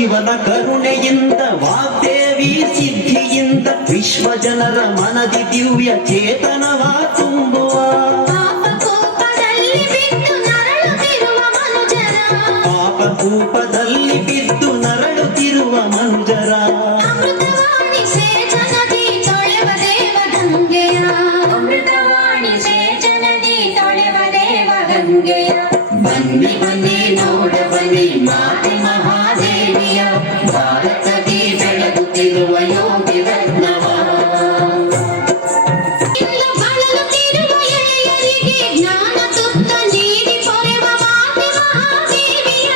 ಶಿವನ ಕರುಣೆಯಿಂದ ವಾಗ್ದೇವಿ ಸಿದ್ಧಿಯಿಂದ ವಿಶ್ವ ಜನರ ಮನದಿ ದಿವ್ಯ ಚೇತನವ ತುಂಬುವ ಪಾಪಕೂಪದಲ್ಲಿ ಬಿದ್ದು ನರಳುತ್ತಿರುವ ಮನುಜರ ಅಮೃತವಾಣಿ ಸೇಚನದಿ ತೊಳೆವ ದೇವ ಗಂಗೆಯ ಅಮೃತವಾಣಿ ಸೇಚನದಿ ತೊಳೆವ ದೇವ ಗಂಗೆಯ ಬನ್ನಿ ಬನ್ನಿ ನೋಡ ಬನ್ನಿ ಮಾತೆ ಮಹಾದೇವಿಯ ಭಾರತದಿ ಬೆಳಗುತ್ತಿರುವ ಯೋಗಿ ರತ್ನವ ಇಂದು ಬಳಲುತ್ತಿರುವ ಎಳೆಯರಿಗೆ ಜ್ಞಾನ ತುತ್ತ ನೀಡಿ ಪೊರೆವ ಮಾತೆ ಮಹಾದೇವಿಯ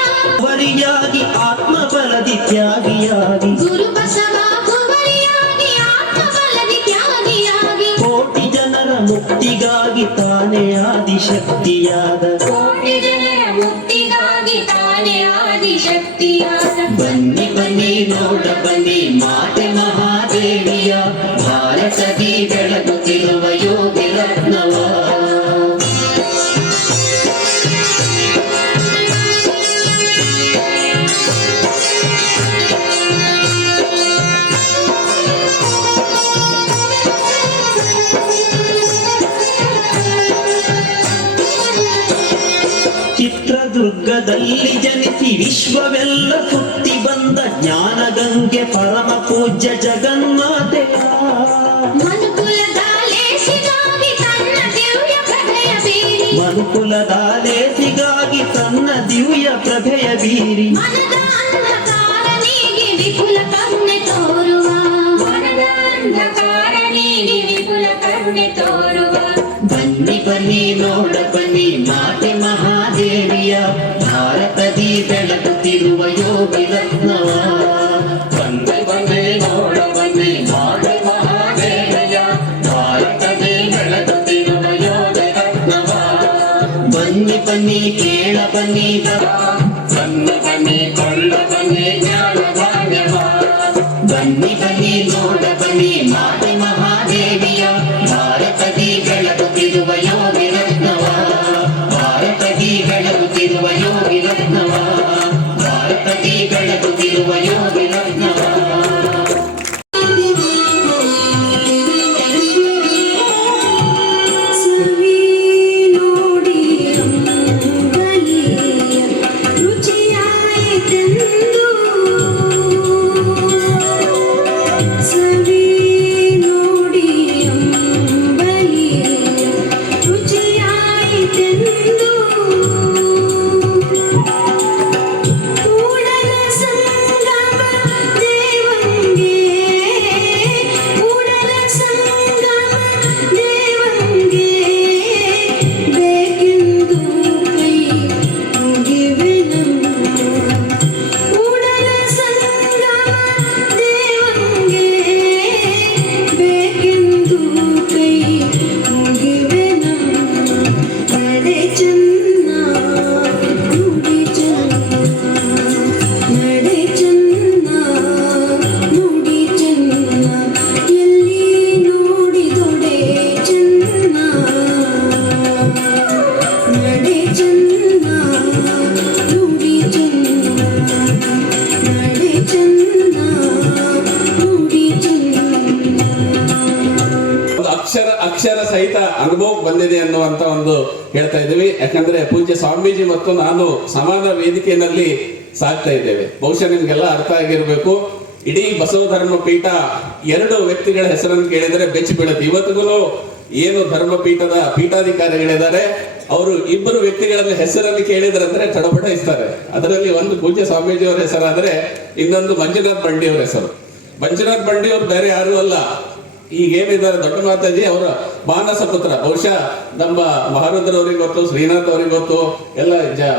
ವರಿಯಾಗಿ ಆತ್ಮಬಲದಿ ತ್ಯಾಗಿಯಾಗಿ ಗುರು ಬಸವ ಕುವರಿಯಾಗಿ ಆತ್ಮಬಲದಿ ತ್ಯಾಗಿಯಾಗಿ ಕೋಟಿ ಜನರ ಮುಕ್ತಿಗಾಗಿ ತಾನೇ ಆದಿಶಕ್ತಿಯಾದ ಕೋಟಿ ಜನರ ಮುಕ್ತಿಗಾಗಿ ತಾನೇ ಆದಿಶಕ್ತಿಯಾದ ಬನ್ನಿ ಬನ್ನಿ ನೋಡ ಬನ್ನಿ ಮಾತೆ ಮಹಾದೇವಿಯ ಭಾರತದಿ ಬೆಳಗುತ್ತಿರುವ ಯೋಗಿ ರತ್ನವ ಚಿತ್ರದುರ್ಗದಲ್ಲಿ ಜನಿಸಿ ವಿಶ್ವವೆಲ್ಲ ಸುತ್ತಿ ಬಂದ ಜ್ಞಾನಗಂಗೆ ಪರಮ ಪೂಜ್ಯ ಜಗನ್ಮಾತೆಯ ಮನುಕುಲದ ಲೇಸಿಗಾಗಿ ತನ್ನ ದಿವ್ಯ ಪ್ರಭೆಯ ಬೀರಿ ಮನುಕುಲದ ಲೇಸಿಗಾಗಿ ತನ್ನ ದಿವ್ಯ ಪ್ರಭೆಯ ಬೀರಿ ಮನದ ಅಂಧಕಾರ ನೀಗಿ ವಿಪುಲ ಕರುಣೆ ತೋರುವ ಮನದ ಅಂಧಕಾರ ನೀಗಿ ವಿಪುಲ ಕರುಣೆ ತೋರುವ ಬನ್ನಿ ಬನ್ನಿ ನೋಡ ಬನ್ನಿ ಮಾತೆ ಮಹಾದೇವಿಯ ಭಾರತದಿ ಬೆಳಗುತ್ತಿರುವ ಯೋಗಿ ರತ್ನವ ಬನ್ನಿ ಬನ್ನಿ ನೋಡ ಬನ್ನಿ ಮಾತೆ ಮಹಾದೇವಿಯ ಭಾರತದಿ ಬೆಳಗುತ್ತಿರುವ ಯೋಗಿ ರತ್ನವ ಬನ್ನಿ ಬನ್ನಿ ಕೇಳ ಬನ್ನಿ ಬನ್ನಿ ಬನ್ನಿ ಕೊಳ್ಳ ಬನ್ನಿ ಜ್ಞಾನ ಭಾಗ್ಯವ ಬನ್ನಿ ಬನ್ನಿ ನೋಡ ಬನ್ನಿ ಮಾತೆ ಮಹಾದೇವಿಯ ಭಾರತದಿ ಬೆಳಗುತ್ತಿರುವ ಯೋಗಿ ರತ್ನವ ಭಾರತದಿ ಬೆಳಗುತ್ತಿರುವ ಯೋಗಿ ರತ್ನವ ಭಾರತದಿ ಬೆಳಗುತ್ತಿರುವ ಯೋಗಿ ರತ್ನವ ಸವಿ ನೋಡಿ ಅಂಬಲಿಯ ರುಚಿಯಾಯಿತೆಂದು ಸವಿ ನೋಡಿ ಅಂಬಲಿಯ ರುಚಿಯಾಯಿತೆಂದು ಕೂಡಲ ಸಂಗಮ ದೇವಂಗೆ ಕೂಡಲ ಸಂಗಮ ದೇವಂಗೆ ಬೇಕೆಂದು ಕೈ ಮುಗಿವೆನಮ್ಮ ಕೂಡಲ ಸಂಗಮ ದೇವಂಗೆ ಬೇಕೆಂದು ಕೈ ಮುಗಿವೆನಮ್ಮ ನಡೆ ಚೆನ್ನ ನುಡಿ ಚೆನ್ನ ನಡೆ ಚೆನ್ನ ನುಡಿ ಚೆನ್ನ ಎಲ್ಲಿ ನೋಡಿದೊಡೆ ಚೆನ್ನ ನಡೆ ಚೆನ್ನ ನುಡಿ ಚೆನ್ನ ನಡೆ ಚೆನ್ನ ನುಡಿ ಚೆನ್ನ ಒಂದು ಅಕ್ಷರ ಸಹಿತ ಅನುಭವಕ್ಕೆ ಬಂದಿದೆ ಅನ್ನುವಂತ ಒಂದು ಹೇಳ್ತಾ ಇದ್ದೀವಿ. ಯಾಕಂದ್ರೆ ಪೂಜ್ಯ ಸ್ವಾಮೀಜಿ ಮತ್ತು ನಾನು ಸಮಾನ ವೇದಿಕೆಯಲ್ಲಿ ಸಾಗ್ತಾ ಇದ್ದೇವೆ. ಬಹುಶಃ ನಿಮ್ಗೆಲ್ಲ ಅರ್ಥ ಆಗಿರ್ಬೇಕು. ಇಡೀ ಬಸವ ಧರ್ಮ ಪೀಠ ಎರಡು ವ್ಯಕ್ತಿಗಳ ಹೆಸರನ್ನು ಕೇಳಿದರೆ ಬೆಚ್ಚಿ ಬೀಳುತ್ತೆ. ಇವತ್ತಿಗೂ ಏನು ಧರ್ಮಪೀಠದ ಪೀಠಾಧಿಕಾರಿಗಳಿದ್ದಾರೆ ಅವರು ಇಬ್ಬರು ವ್ಯಕ್ತಿಗಳಲ್ಲಿ ಹೆಸರಲ್ಲಿ ಕೇಳಿದ್ರಂದ್ರೆ ತಡಬಡಿಸ್ತಾರೆ. ಅದರಲ್ಲಿ ಒಂದು ಪೂಜ್ಯ ಸ್ವಾಮೀಜಿ ಅವರ ಹೆಸರಾದ್ರೆ ಇನ್ನೊಂದು ಮಂಜುನಾಥ್ ಬಂಡಿ ಅವರ ಹೆಸರು. ಮಂಜುನಾಥ್ ಬಂಡಿ ಅವರು ಬೇರೆ ಯಾರು ಅಲ್ಲ, ಈಗೇನಿದ್ದಾರೆ ದೊಡ್ಡ ಮಾತಾಜಿ ಅವರ ಮಾನಸ ಪುತ್ರ. ಬಹುಶಃ ನಮ್ಮ ಮಹಾರುದ್ರವರಿಗೆ ಗೊತ್ತು, ಶ್ರೀನಾಥ್ ಅವರಿಗೆ ಗೊತ್ತು, ಎಲ್ಲ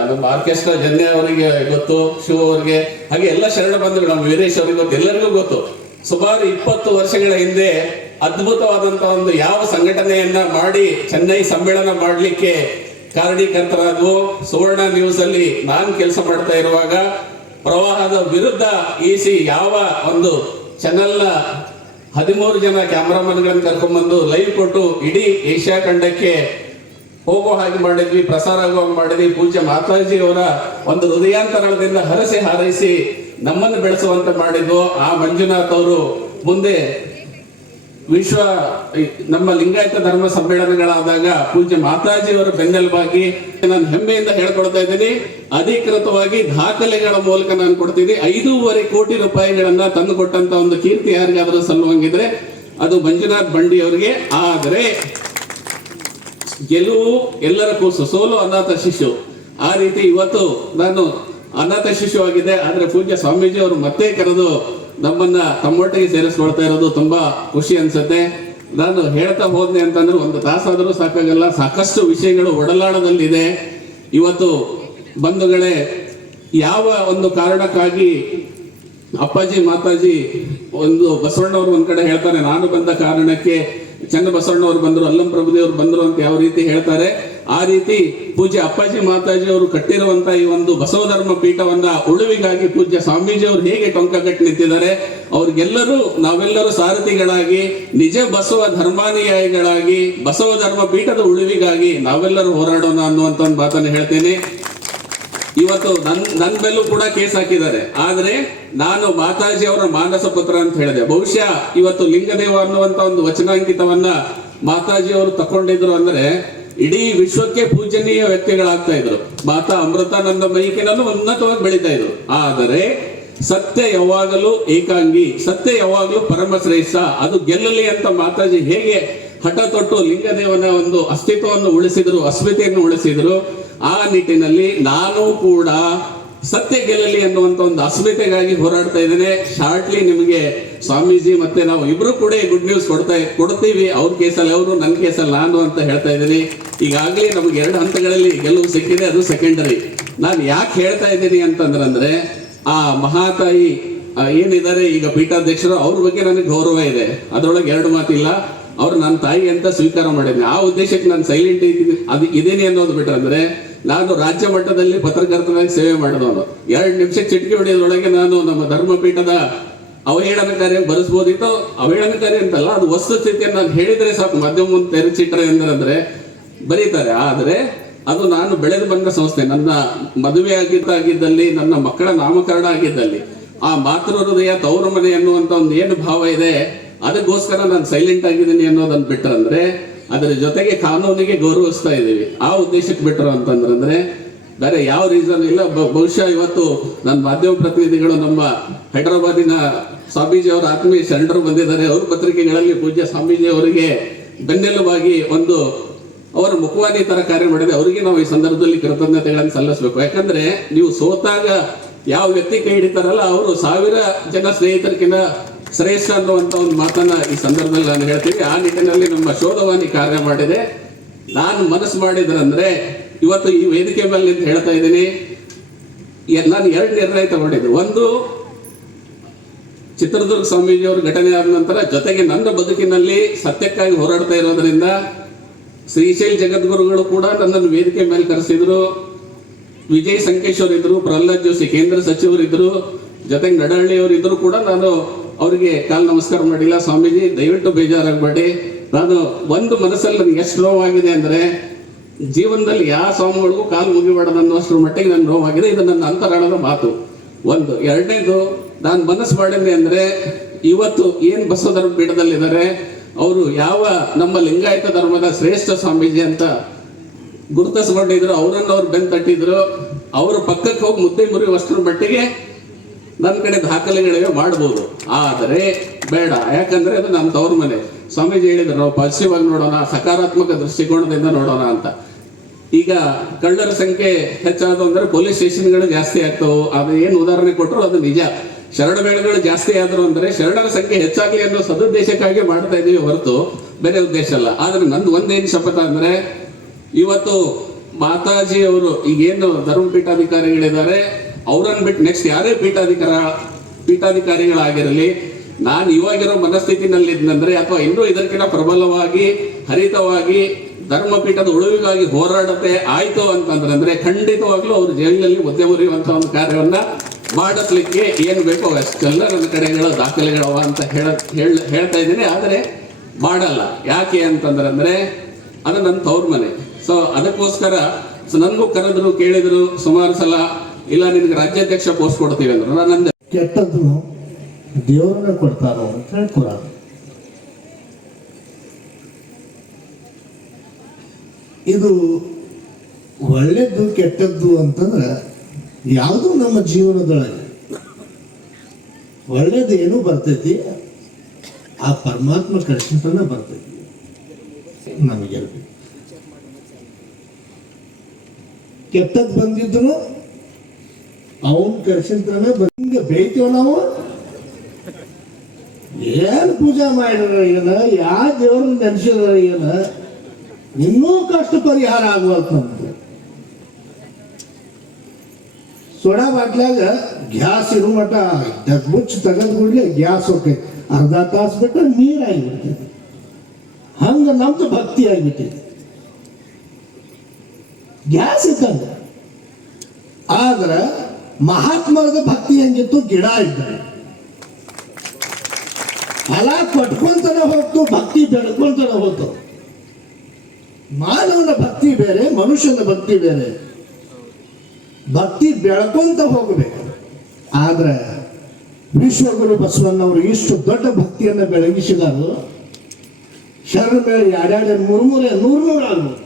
ನಮ್ಮ ಆರ್ಕೆಸ್ಟ್ರಾ ಜನ್ಯ ಅವರಿಗೆ ಗೊತ್ತು, ಶಿವ ಅವರಿಗೆ, ಹಾಗೆ ಎಲ್ಲ ಶರಣ ಬಂಧುಗಳು ನಮ್ಮ ವೀರೇಶ್ ಅವರಿಗೆ ಗೊತ್ತು, ಎಲ್ಲರಿಗೂ ಗೊತ್ತು. ಸುಮಾರು 20 ವರ್ಷಗಳ ಹಿಂದೆ ಅದ್ಭುತವಾದಂತಹ ಒಂದು ಯಾವ ಸಂಘಟನೆಯನ್ನ ಮಾಡಿ ಚೆನ್ನೈ ಸಮ್ಮೇಳನ ಮಾಡಲಿಕ್ಕೆ ಕಾರಣೀಕರ್ತರಾದವು. ಸುವರ್ಣ ನ್ಯೂಸ್ ಅಲ್ಲಿ ನಾನು ಕೆಲಸ ಮಾಡ್ತಾ ಇರುವಾಗ ಪ್ರವಾಹದ ವಿರುದ್ಧ ಯಾವ ಒಂದು ಚಾನೆಲ್ ನ 13 ಜನ ಕ್ಯಾಮರಾಮನ್ಗಳನ್ನು ಕರ್ಕೊಂಡ್ಬಂದು ಲೈವ್ ಕೊಟ್ಟು ಇಡೀ ಏಷ್ಯಾ ಖಂಡಕ್ಕೆ ಹೋಗೋ ಹಾಗೆ ಮಾಡಿದ್ವಿ, ಪ್ರಸಾರ ಆಗೋ ಹಾಗೆ ಮಾಡಿದ್ವಿ. ಪೂಜ್ಯ ಮಾತಾಜಿ ಅವರ ಒಂದು ಹೃದಯಾಂತರದಿಂದ ಹರಸಿ ಹಾರೈಸಿ ನಮ್ಮನ್ನು ಬೆಳೆಸುವಂತೆ ಮಾಡಿದ್ವು ಆ ಮಂಜುನಾಥ್ ಅವರು ಮುಂದೆ ವಿಶ್ವ ನಮ್ಮ ಲಿಂಗಾಯತ ಧರ್ಮ ಸಮ್ಮೇಳನಗಳಾದಾಗ ಪೂಜ್ಯ ಮಾತಾಜಿಯವರ ಬೆನ್ನೆಲುಬಾಗಿ ನಾನು ಹೆಮ್ಮೆಯಿಂದ ಹೇಳ್ಕೊಡ್ತಾ ಇದ್ದೀನಿ. ಅಧಿಕೃತವಾಗಿ ದಾಖಲೆಗಳ ಮೂಲಕ ನಾನು ಕೊಡ್ತೀನಿ. 5.5 ಕೋಟಿ ರೂಪಾಯಿಗಳನ್ನ ತಂದು ಕೊಟ್ಟಂತ ಒಂದು ಕೀರ್ತಿ ಯಾರಿಗಾದ್ರೂ ಸಲ್ಲುವಂಗಿದ್ರೆ ಅದು ಮಂಜುನಾಥ್ ಬಂಡಿ ಅವರಿಗೆ. ಆದರೆ ಗೆಲುವು ಎಲ್ಲರ ಕೂಸು, ಸೋಲು ಅನಾಥ ಶಿಶು. ಆ ರೀತಿ ಇವತ್ತು ನಾನು ಅನಾಥ ಶಿಶು ಆಗಿದೆ. ಆದ್ರೆ ಪೂಜ್ಯ ಸ್ವಾಮೀಜಿ ಅವರು ಮತ್ತೆ ಕರೆದು ನಮ್ಮನ್ನ ತಮ್ಮೊಟ್ಟಿಗೆ ಸೇರಿಸ್ಕೊಳ್ತಾ ಇರೋದು ತುಂಬಾ ಖುಷಿ ಅನ್ಸುತ್ತೆ. ನಾನು ಹೇಳ್ತಾ ಹೋದ್ನೆ ಅಂತಂದ್ರೆ 1 ತಾಸಾದರೂ ಸಾಕಾಗಲ್ಲ. ಸಾಕಷ್ಟು ವಿಷಯಗಳು ಒಡಲಾಡದಲ್ಲಿದೆ. ಇವತ್ತು ಬಂಧುಗಳೇ, ಯಾವ ಒಂದು ಕಾರಣಕ್ಕಾಗಿ ಅಪ್ಪಾಜಿ ಮಾತಾಜಿ ಒಂದು ಬಸವಣ್ಣವರು ಒಂದ್ ಕಡೆ ಹೇಳ್ತಾರೆ, ನಾನು ಬಂದ ಕಾರಣಕ್ಕೆ ಚನ್ನ ಬಸವಣ್ಣವ್ರು ಬಂದ್ರು, ಅಲ್ಲಂ ಪ್ರಭುದೇವರು ಬಂದ್ರು ಅಂತ ಯಾವ ರೀತಿ ಹೇಳ್ತಾರೆ, ಆ ರೀತಿ ಪೂಜ್ಯ ಅಪ್ಪಾಜಿ ಮಾತಾಜಿ ಅವರು ಕಟ್ಟಿರುವಂತ ಈ ಒಂದು ಬಸವ ಧರ್ಮ ಪೀಠವನ್ನ ಉಳುವಿಗಾಗಿ ಪೂಜ್ಯ ಸ್ವಾಮೀಜಿ ಅವರು ಹೇಗೆ ಟೊಂಕ ಕಟ್ಟಿ ನಿಂತಿದ್ದಾರೆ, ಅವ್ರಿಗೆಲ್ಲರೂ ನಾವೆಲ್ಲರೂ ಸಾರಥಿಗಳಾಗಿ, ನಿಜ ಬಸವ ಧರ್ಮಾನುಯಾಯಿಗಳಾಗಿ, ಬಸವ ಧರ್ಮ ಪೀಠದ ಉಳುವಿಗಾಗಿ ನಾವೆಲ್ಲರೂ ಹೋರಾಡೋಣ ಅನ್ನುವಂತ ಒಂದು ಮಾತನ್ನು ಹೇಳ್ತೇನೆ. ಇವತ್ತು ನನ್ನ ಮೇಲೂ ಕೂಡ ಕೇಸ್ ಹಾಕಿದ್ದಾರೆ. ಆದ್ರೆ ನಾನು ಮಾತಾಜಿ ಅವರ ಮಾನಸ ಪುತ್ರ ಅಂತ ಹೇಳಿದೆ. ಬಹುಶಃ ಇವತ್ತು ಲಿಂಗದೇವ ಅನ್ನುವಂತ ಒಂದು ವಚನಾಂಕಿತವನ್ನ ಮಾತಾಜಿ ಅವರು ತಕೊಂಡಿದ್ರು ಅಂದ್ರೆ ಇಡೀ ವಿಶ್ವಕ್ಕೆ ಪೂಜನೀಯ ವ್ಯಕ್ತಿಗಳಾಗ್ತಾ ಇದ್ರು. ಮಾತಾ ಅಮೃತಾನಂದ ಮೈಕಿನಲ್ಲೂ ಉನ್ನತವಾಗಿ ಬೆಳೀತಾ ಇದ್ರು. ಆದರೆ ಸತ್ಯ ಯಾವಾಗಲೂ ಏಕಾಂಗಿ, ಸತ್ಯ ಯಾವಾಗಲೂ ಪರಮಶ್ರೇಷ್ಠ, ಅದು ಗೆಲ್ಲಲಿ ಅಂತ ಮಾತಾಜಿ ಹೇಗೆ ಹಠ ತೊಟ್ಟು ಲಿಂಗದೇವನ ಒಂದು ಅಸ್ತಿತ್ವವನ್ನು ಉಳಿಸಿದ್ರು, ಅಸ್ಮಿತೆಯನ್ನು ಉಳಿಸಿದ್ರು. ಆ ನಿಟ್ಟಿನಲ್ಲಿ ನಾನು ಕೂಡ ಸತ್ಯ ಗೆಲ್ಲಲಿ ಅನ್ನುವಂತ ಒಂದು ಅಸ್ಮಿತೆಗಾಗಿ ಹೋರಾಡ್ತಾ ಇದ್ದೇನೆ. ಶಾರ್ಟ್ಲಿ ನಿಮಗೆ ಸ್ವಾಮೀಜಿ ಮತ್ತೆ ನಾವು ಇಬ್ರು ಕೂಡ ಗುಡ್ ನ್ಯೂಸ್ ಕೊಡ್ತೀವಿ. ಅವ್ರ ಕೇಸಲ್ಲಿ ಅವರು, ನನ್ನ ಕೇಸಲ್ಲಿ ನಾನು ಅಂತ ಹೇಳ್ತಾ ಇದ್ದೀನಿ. ಈಗಾಗಲೇ ನಮಗೆ 2 ಹಂತಗಳಲ್ಲಿ ಗೆಲುವು ಸಿಕ್ಕಿದೆ, ಅದು ಸೆಕೆಂಡರಿ. ನಾನು ಯಾಕೆ ಹೇಳ್ತಾ ಇದ್ದೀನಿ ಅಂತಂದ್ರೆ ಆ ಮಹಾತಾಯಿ ಏನಿದ್ದಾರೆ ಈಗ ಪೀಠಾಧ್ಯಕ್ಷರು, ಅವ್ರ ಬಗ್ಗೆ ನನಗೆ ಗೌರವ ಇದೆ, ಅದರೊಳಗೆ 2 ಮಾತಿಲ್ಲ. ಅವ್ರು ನನ್ನ ತಾಯಿ ಅಂತ ಸ್ವೀಕಾರ ಮಾಡಿದ್ದೀನಿ. ಆ ಉದ್ದೇಶಕ್ಕೆ ನಾನು ಸೈಲೆಂಟ್ ಇದ್ದೀನಿ ಅನ್ನೋದು ಬಿಟ್ರಂದ್ರೆ, ನಾನು ರಾಜ್ಯ ಮಟ್ಟದಲ್ಲಿ ಪತ್ರಕರ್ತನಾಗಿ ಸೇವೆ ಮಾಡಿದವನು. 2 ನಿಮಿಷ ಚಿಟಕಿ ಹೊಡೆಯೋದ್ರೊಳಗೆ ನಾನು ನಮ್ಮ ಧರ್ಮಪೀಠದ ಅವಹೇಳನಕಾರಿ ಬರೆಸ್ಬೋದಿತ್ತು. ಅವಹೇಳನಕಾರಿ ಅಂತಲ್ಲ, ಅದು ವಸ್ತುಸ್ಥಿತಿಯನ್ನು ನಾನು ಹೇಳಿದ್ರೆ ಸಾಕು, ಮಾಧ್ಯಮ ಮುಂದೆ ತೆರೆಚಿಟ್ರೆ ಅಂದ್ರೆ ಬರೀತಾರೆ. ಆದರೆ ಅದು ನಾನು ಬೆಳೆದು ಬಂದ ಸಂಸ್ಥೆ. ನನ್ನ ಮದುವೆ ಆಗಿದ್ದಲ್ಲಿ, ನನ್ನ ಮಕ್ಕಳ ನಾಮಕರಣ ಆಗಿದ್ದಲ್ಲಿ, ಆ ಮಾತೃ ಹೃದಯ ತವರು ಮನೆ ಅನ್ನುವಂತ ಒಂದು ಏನು ಭಾವ ಇದೆ, ಅದಕ್ಕೋಸ್ಕರ ನಾನು ಸೈಲೆಂಟ್ ಆಗಿದ್ದೀನಿ ಅನ್ನೋದನ್ನ ಬಿಟ್ರಂದ್ರೆ, ಅದರ ಜೊತೆಗೆ ಕಾನೂನಿಗೆ ಗೌರವಿಸ್ತಾ ಇದ್ದೀವಿ. ಆ ಉದ್ದೇಶಕ್ಕೆ ಬಿಟ್ಟರು ಅಂತಂದ್ರೆ ಬೇರೆ ಯಾವ ರೀಸನ್ ಇಲ್ಲ. ಬಹುಶಃ ಇವತ್ತು ನನ್ನ ಮಾಧ್ಯಮ ಪ್ರತಿನಿಧಿಗಳು ನಮ್ಮ ಹೈದರಾಬಾದಿನ ಸ್ವಾಮೀಜಿ ಅವರ ಆತ್ಮೀಯ ಶರಣರು ಬಂದಿದ್ದಾರೆ. ಅವ್ರ ಪತ್ರಿಕೆಗಳಲ್ಲಿ ಪೂಜ್ಯ ಸ್ವಾಮೀಜಿ ಅವರಿಗೆ ಬೆನ್ನೆಲುಬಾಗಿ ಒಂದು ಅವರ ಮುಖವಾಣಿ ತರ ಕಾರ್ಯ ಮಾಡಿದೆ. ಅವರಿಗೆ ನಾವು ಈ ಸಂದರ್ಭದಲ್ಲಿ ಕೃತಜ್ಞತೆಗಳನ್ನು ಸಲ್ಲಿಸಬೇಕು. ಯಾಕಂದ್ರೆ ನೀವು ಸೋತಾಗ ಯಾವ ವ್ಯಕ್ತಿ ಕೈ ಹಿಡಿತಾರಲ್ಲ, ಅವರು 1000 ಜನ ಸ್ನೇಹಿತರಿಗಿಂತ ಶ್ರೇಷ್ಠ ಅನ್ನುವಂತ ಒಂದು ಮಾತನ್ನ ಈ ಸಂದರ್ಭದಲ್ಲಿ ನಾನು ಹೇಳ್ತೀನಿ. ಆ ನಿಟ್ಟಿನಲ್ಲಿ ನಮ್ಮ ಶೋಧವಾಣಿ ಕಾರ್ಯ ಮಾಡಿದೆ. ನಾನು ಮನಸ್ಸು ಮಾಡಿದ್ರಂದ್ರೆ ಇವತ್ತು ಈ ವೇದಿಕೆ ಮೇಲೆ ನಿಂತು ಹೇಳ್ತಾ ಇದ್ದೀನಿ, ನಾನು 2 ನಿರ್ಣಯ ತಗೊಂಡಿದ್ದೆ. ಒಂದು, ಚಿತ್ರದುರ್ಗ ಸ್ವಾಮೀಜಿ ಅವರು ಘಟನೆ ಆದ ನಂತರ ಜೊತೆಗೆ ನನ್ನ ಬದುಕಿನಲ್ಲಿ ಸತ್ಯಕ್ಕಾಗಿ ಹೋರಾಡ್ತಾ ಇರೋದ್ರಿಂದ ಶ್ರೀಶೈಲ್ ಜಗದ್ಗುರುಗಳು ಕೂಡ ನನ್ನನ್ನು ವೇದಿಕೆ ಮೇಲೆ ಕರೆಸಿದ್ರು. ವಿಜಯ್ ಸಂಕೇಶ್ವರ್ ಇದ್ರು, ಪ್ರಹ್ಲಾದ್ ಜೋಶಿ ಕೇಂದ್ರ ಸಚಿವರಿದ್ರು, ಜೊತೆಗೆ ನಡಹಳ್ಳಿಯವರು ಇದ್ರು ಕೂಡ ನಾನು ಅವರಿಗೆ ಕಾಲು ನಮಸ್ಕಾರ ಮಾಡಿಲ್ಲ. ಸ್ವಾಮೀಜಿ ದಯವಿಟ್ಟು ಬೇಜಾರಾಗಬೇಡಿ. ನಾನು ಒಂದು ಮನಸ್ಸಲ್ಲಿ ನನಗೆ ಎಷ್ಟು ನೋವಾಗಿದೆ ಅಂದ್ರೆ, ಜೀವನದಲ್ಲಿ ಯಾವ ಸ್ವಾಮಿಗಳಿಗೂ ಕಾಲು ಮುಗಿಬಾರ್ದು ಅನ್ನೋಷ್ಟರ ಮಟ್ಟಿಗೆ ನನ್ನ ನೋವಾಗಿದೆ. ಇದು ನನ್ನ ಅಂತರಾಳದ ಮಾತು. ಒಂದು. 2ನೇದು, ನಾನು ಮನಸ್ಸು ಮಾಡಿದ್ದೆ ಅಂದ್ರೆ, ಇವತ್ತು ಏನು ಬಸವ ಧರ್ಮ ಪೀಠದಲ್ಲಿದ್ದಾರೆ, ಅವರು ಯಾವ ನಮ್ಮ ಲಿಂಗಾಯತ ಧರ್ಮದ ಶ್ರೇಷ್ಠ ಸ್ವಾಮೀಜಿ ಅಂತ ಗುರುತಿಸ್ಕೊಂಡಿದ್ರು, ಅವರನ್ನು ಅವ್ರು ಬೆನ್ ತಟ್ಟಿದ್ರು. ಅವ್ರ ಪಕ್ಕಕ್ಕೆ ಹೋಗಿ ಮುದ್ದೆ ಮುರಿಯುವಷ್ಟರ ಮಟ್ಟಿಗೆ ನನ್ನ ಕಡೆ ದಾಖಲೆಗಳಿವೆ, ಮಾಡ್ಬೋದು. ಆದರೆ ಬೇಡ, ಯಾಕಂದ್ರೆ ಅದು ನಮ್ಮ ತವ್ರ ಮನೆ. ಸ್ವಾಮೀಜಿ ಹೇಳಿದ್ರು, ನಾವು ಪಾಸಿಟಿವ್ ಆಗಿ ನೋಡೋಣ, ಸಕಾರಾತ್ಮಕ ದೃಷ್ಟಿಕೋನದಿಂದ ನೋಡೋಣ ಅಂತ. ಈಗ ಕಳ್ಳರ ಸಂಖ್ಯೆ ಹೆಚ್ಚಾದ ಅಂದ್ರೆ ಪೊಲೀಸ್ ಸ್ಟೇಷನ್ಗಳು ಜಾಸ್ತಿ ಆಗ್ತವೆ. ಅದು ಏನು ಉದಾಹರಣೆ ಕೊಟ್ಟರು ಅದು ನಿಜ. ಶರಣ ಮೇಳಗಳು ಜಾಸ್ತಿ ಆದ್ರು ಅಂದ್ರೆ ಶರಣರ ಸಂಖ್ಯೆ ಹೆಚ್ಚಾಗ್ಲಿ ಅನ್ನೋ ಸದುದ್ದೇಶಕ್ಕಾಗಿ ಮಾಡ್ತಾ ಇದೀವಿ ಹೊರತು ಬೇರೆ ಉದ್ದೇಶ ಅಲ್ಲ. ಆದ್ರೆ ನಂದು ಒಂದೇನು ಶಪಥ ಅಂದ್ರೆ, ಇವತ್ತು ಮಾತಾಜಿ ಅವರು ಈಗೇನು ಧರ್ಮ ಪೀಠಾಧಿಕಾರಿಗಳಿದ್ದಾರೆ, ಅವ್ರನ್ನ ಬಿಟ್ಟು ನೆಕ್ಸ್ಟ್ ಯಾರೇ ಪೀಠಾಧಿಕಾರಿಗಳಾಗಿರಲಿ, ನಾನು ಇವಾಗಿರೋ ಮನಸ್ಥಿತಿನಲ್ಲಿ ಇದ್ನಂದ್ರೆ, ಅಥವಾ ಇನ್ನೂ ಇದಕ್ಕಿಂತ ಪ್ರಬಲವಾಗಿ ಹರಿತವಾಗಿ ಧರ್ಮಪೀಠದ ಉಳಿವಿಗಾಗಿ ಹೋರಾಡತೆ ಆಯ್ತು ಅಂತಂದ್ರೆ ಖಂಡಿತವಾಗ್ಲೂ ಅವರು ಜೈಲಿನಲ್ಲಿ ಮುದ್ದೆ ಮುರಿಯುವಂತ ಒಂದು ಕಾರ್ಯವನ್ನ ಮಾಡಿಸ್ಲಿಕ್ಕೆ ಏನು ಬೇಕೋ ಅಷ್ಟೆಲ್ಲ ನನ್ನ ಕಡೆಗಳ ದಾಖಲೆಗಳವ ಅಂತ ಹೇಳ್ತಾ ಇದ್ದೀನಿ. ಆದರೆ ಮಾಡಲ್ಲ. ಯಾಕೆ ಅಂತಂದ್ರೆ ಅದು ನನ್ನ ತವ್ರ ಮನೆ. ಸೊ ಅದಕ್ಕೋಸ್ಕರ ನನಗೂ ಕರೆದ್ರು, ಕೇಳಿದ್ರು ಸುಮಾರು ಸಲ, ಇಲ್ಲ ನಿನ್ಗೆ ರಾಜ್ಯಾಧ್ಯಕ್ಷ ಪೋಸ್ಟ್ ಕೊಡ್ತೀವಿ ಅಂದ್ರು. ನಾನು ಕೆಟ್ಟದ್ದು ದೇವರನ್ನ ಕೊಡ್ತಾರೋ ಅಂತ ಹೇಳಿ ಕುರಾನ್. ಇದು ಒಳ್ಳೆದ್ದು ಕೆಟ್ಟದ್ದು ಅಂತಂದ್ರೆ ಯಾವುದು ನಮ್ಮ ಜೀವನದೊಳಗೆ ಒಳ್ಳೇದು ಏನೂ ಬರ್ತೈತಿ, ಆ ಪರಮಾತ್ಮ ಕಳಿಸಿಂತಾನೆ ಬರ್ತೈತಿ ನಮಗೆಲ್ಲ. ಕೆಟ್ಟದ್ದು ಬಂದಿದ್ರು ಅವನ್ ಕಳಿಸಿಂತಾನೆ ಹಿಂಗೆ ಬೇಯ್ತೇವ ನಾವು. ಏನು ಪೂಜೆ ಮಾಡಿದ್ರ ಏನ, ಯಾವ ದೇವ್ರನ್ನ ನೆನೆಸಿದ್ರ ಏನ, ಇನ್ನೂ ಕಷ್ಟ ಪರಿಹಾರ ಆಗುವಲ್ತ ನಮ್ದು. ಸೋಡಾ ಬಾಟ್ಲಾಗ ಗ್ಯಾಸ್ ಇರೋ ಮಟ ಮುಚ್ಚಿ ತೆಗೆದು ಕೂಡಲೇ ಗ್ಯಾಸ್ ಹೋಗ್ತೈತಿ, ಅರ್ಧ ತಾಸು ಬಿಟ್ಟರೆ ನೀರಾಗಿಬಿಡ್ತೈತಿ. ಹಂಗ ನಮ್ದು ಭಕ್ತಿ ಆಗಿಬಿಟ್ಟೈತಿ, ಗ್ಯಾಸ್ ಇದ್ದಂಗ. ಆದ್ರೆ ಮಹಾತ್ಮರದ ಭಕ್ತಿ ಹೆಂಗಿತ್ತು, ಗಿಡ ಇದ್ದರೆ ಫಲ ಕೊಟ್ಕೊಂತಾನೆ ಹೋಗ್ತು, ಭಕ್ತಿ ಬೆಳ್ಕೊಂತಾನೆ ಹೋಗ್ತು. ಮಾನವನ ಭಕ್ತಿ ಬೇರೆ, ಮನುಷ್ಯನ ಭಕ್ತಿ ಬೇರೆ. ಭಕ್ತಿ ಬೆಳ್ಕೊಂತ ಹೋಗಬೇಕು. ಆದ್ರೆ ವಿಶ್ವಗುರು ಬಸವಣ್ಣವರು ಇಷ್ಟು ದೊಡ್ಡ ಭಕ್ತಿಯನ್ನು ಬೆಳಗಿಸಿದರು. ಶರಣ ಮೇಲೆ ಎರಡೆರಡು ಮೂರ್ಮೂರೆ ನೂರು ಆಗ್ಬೋದು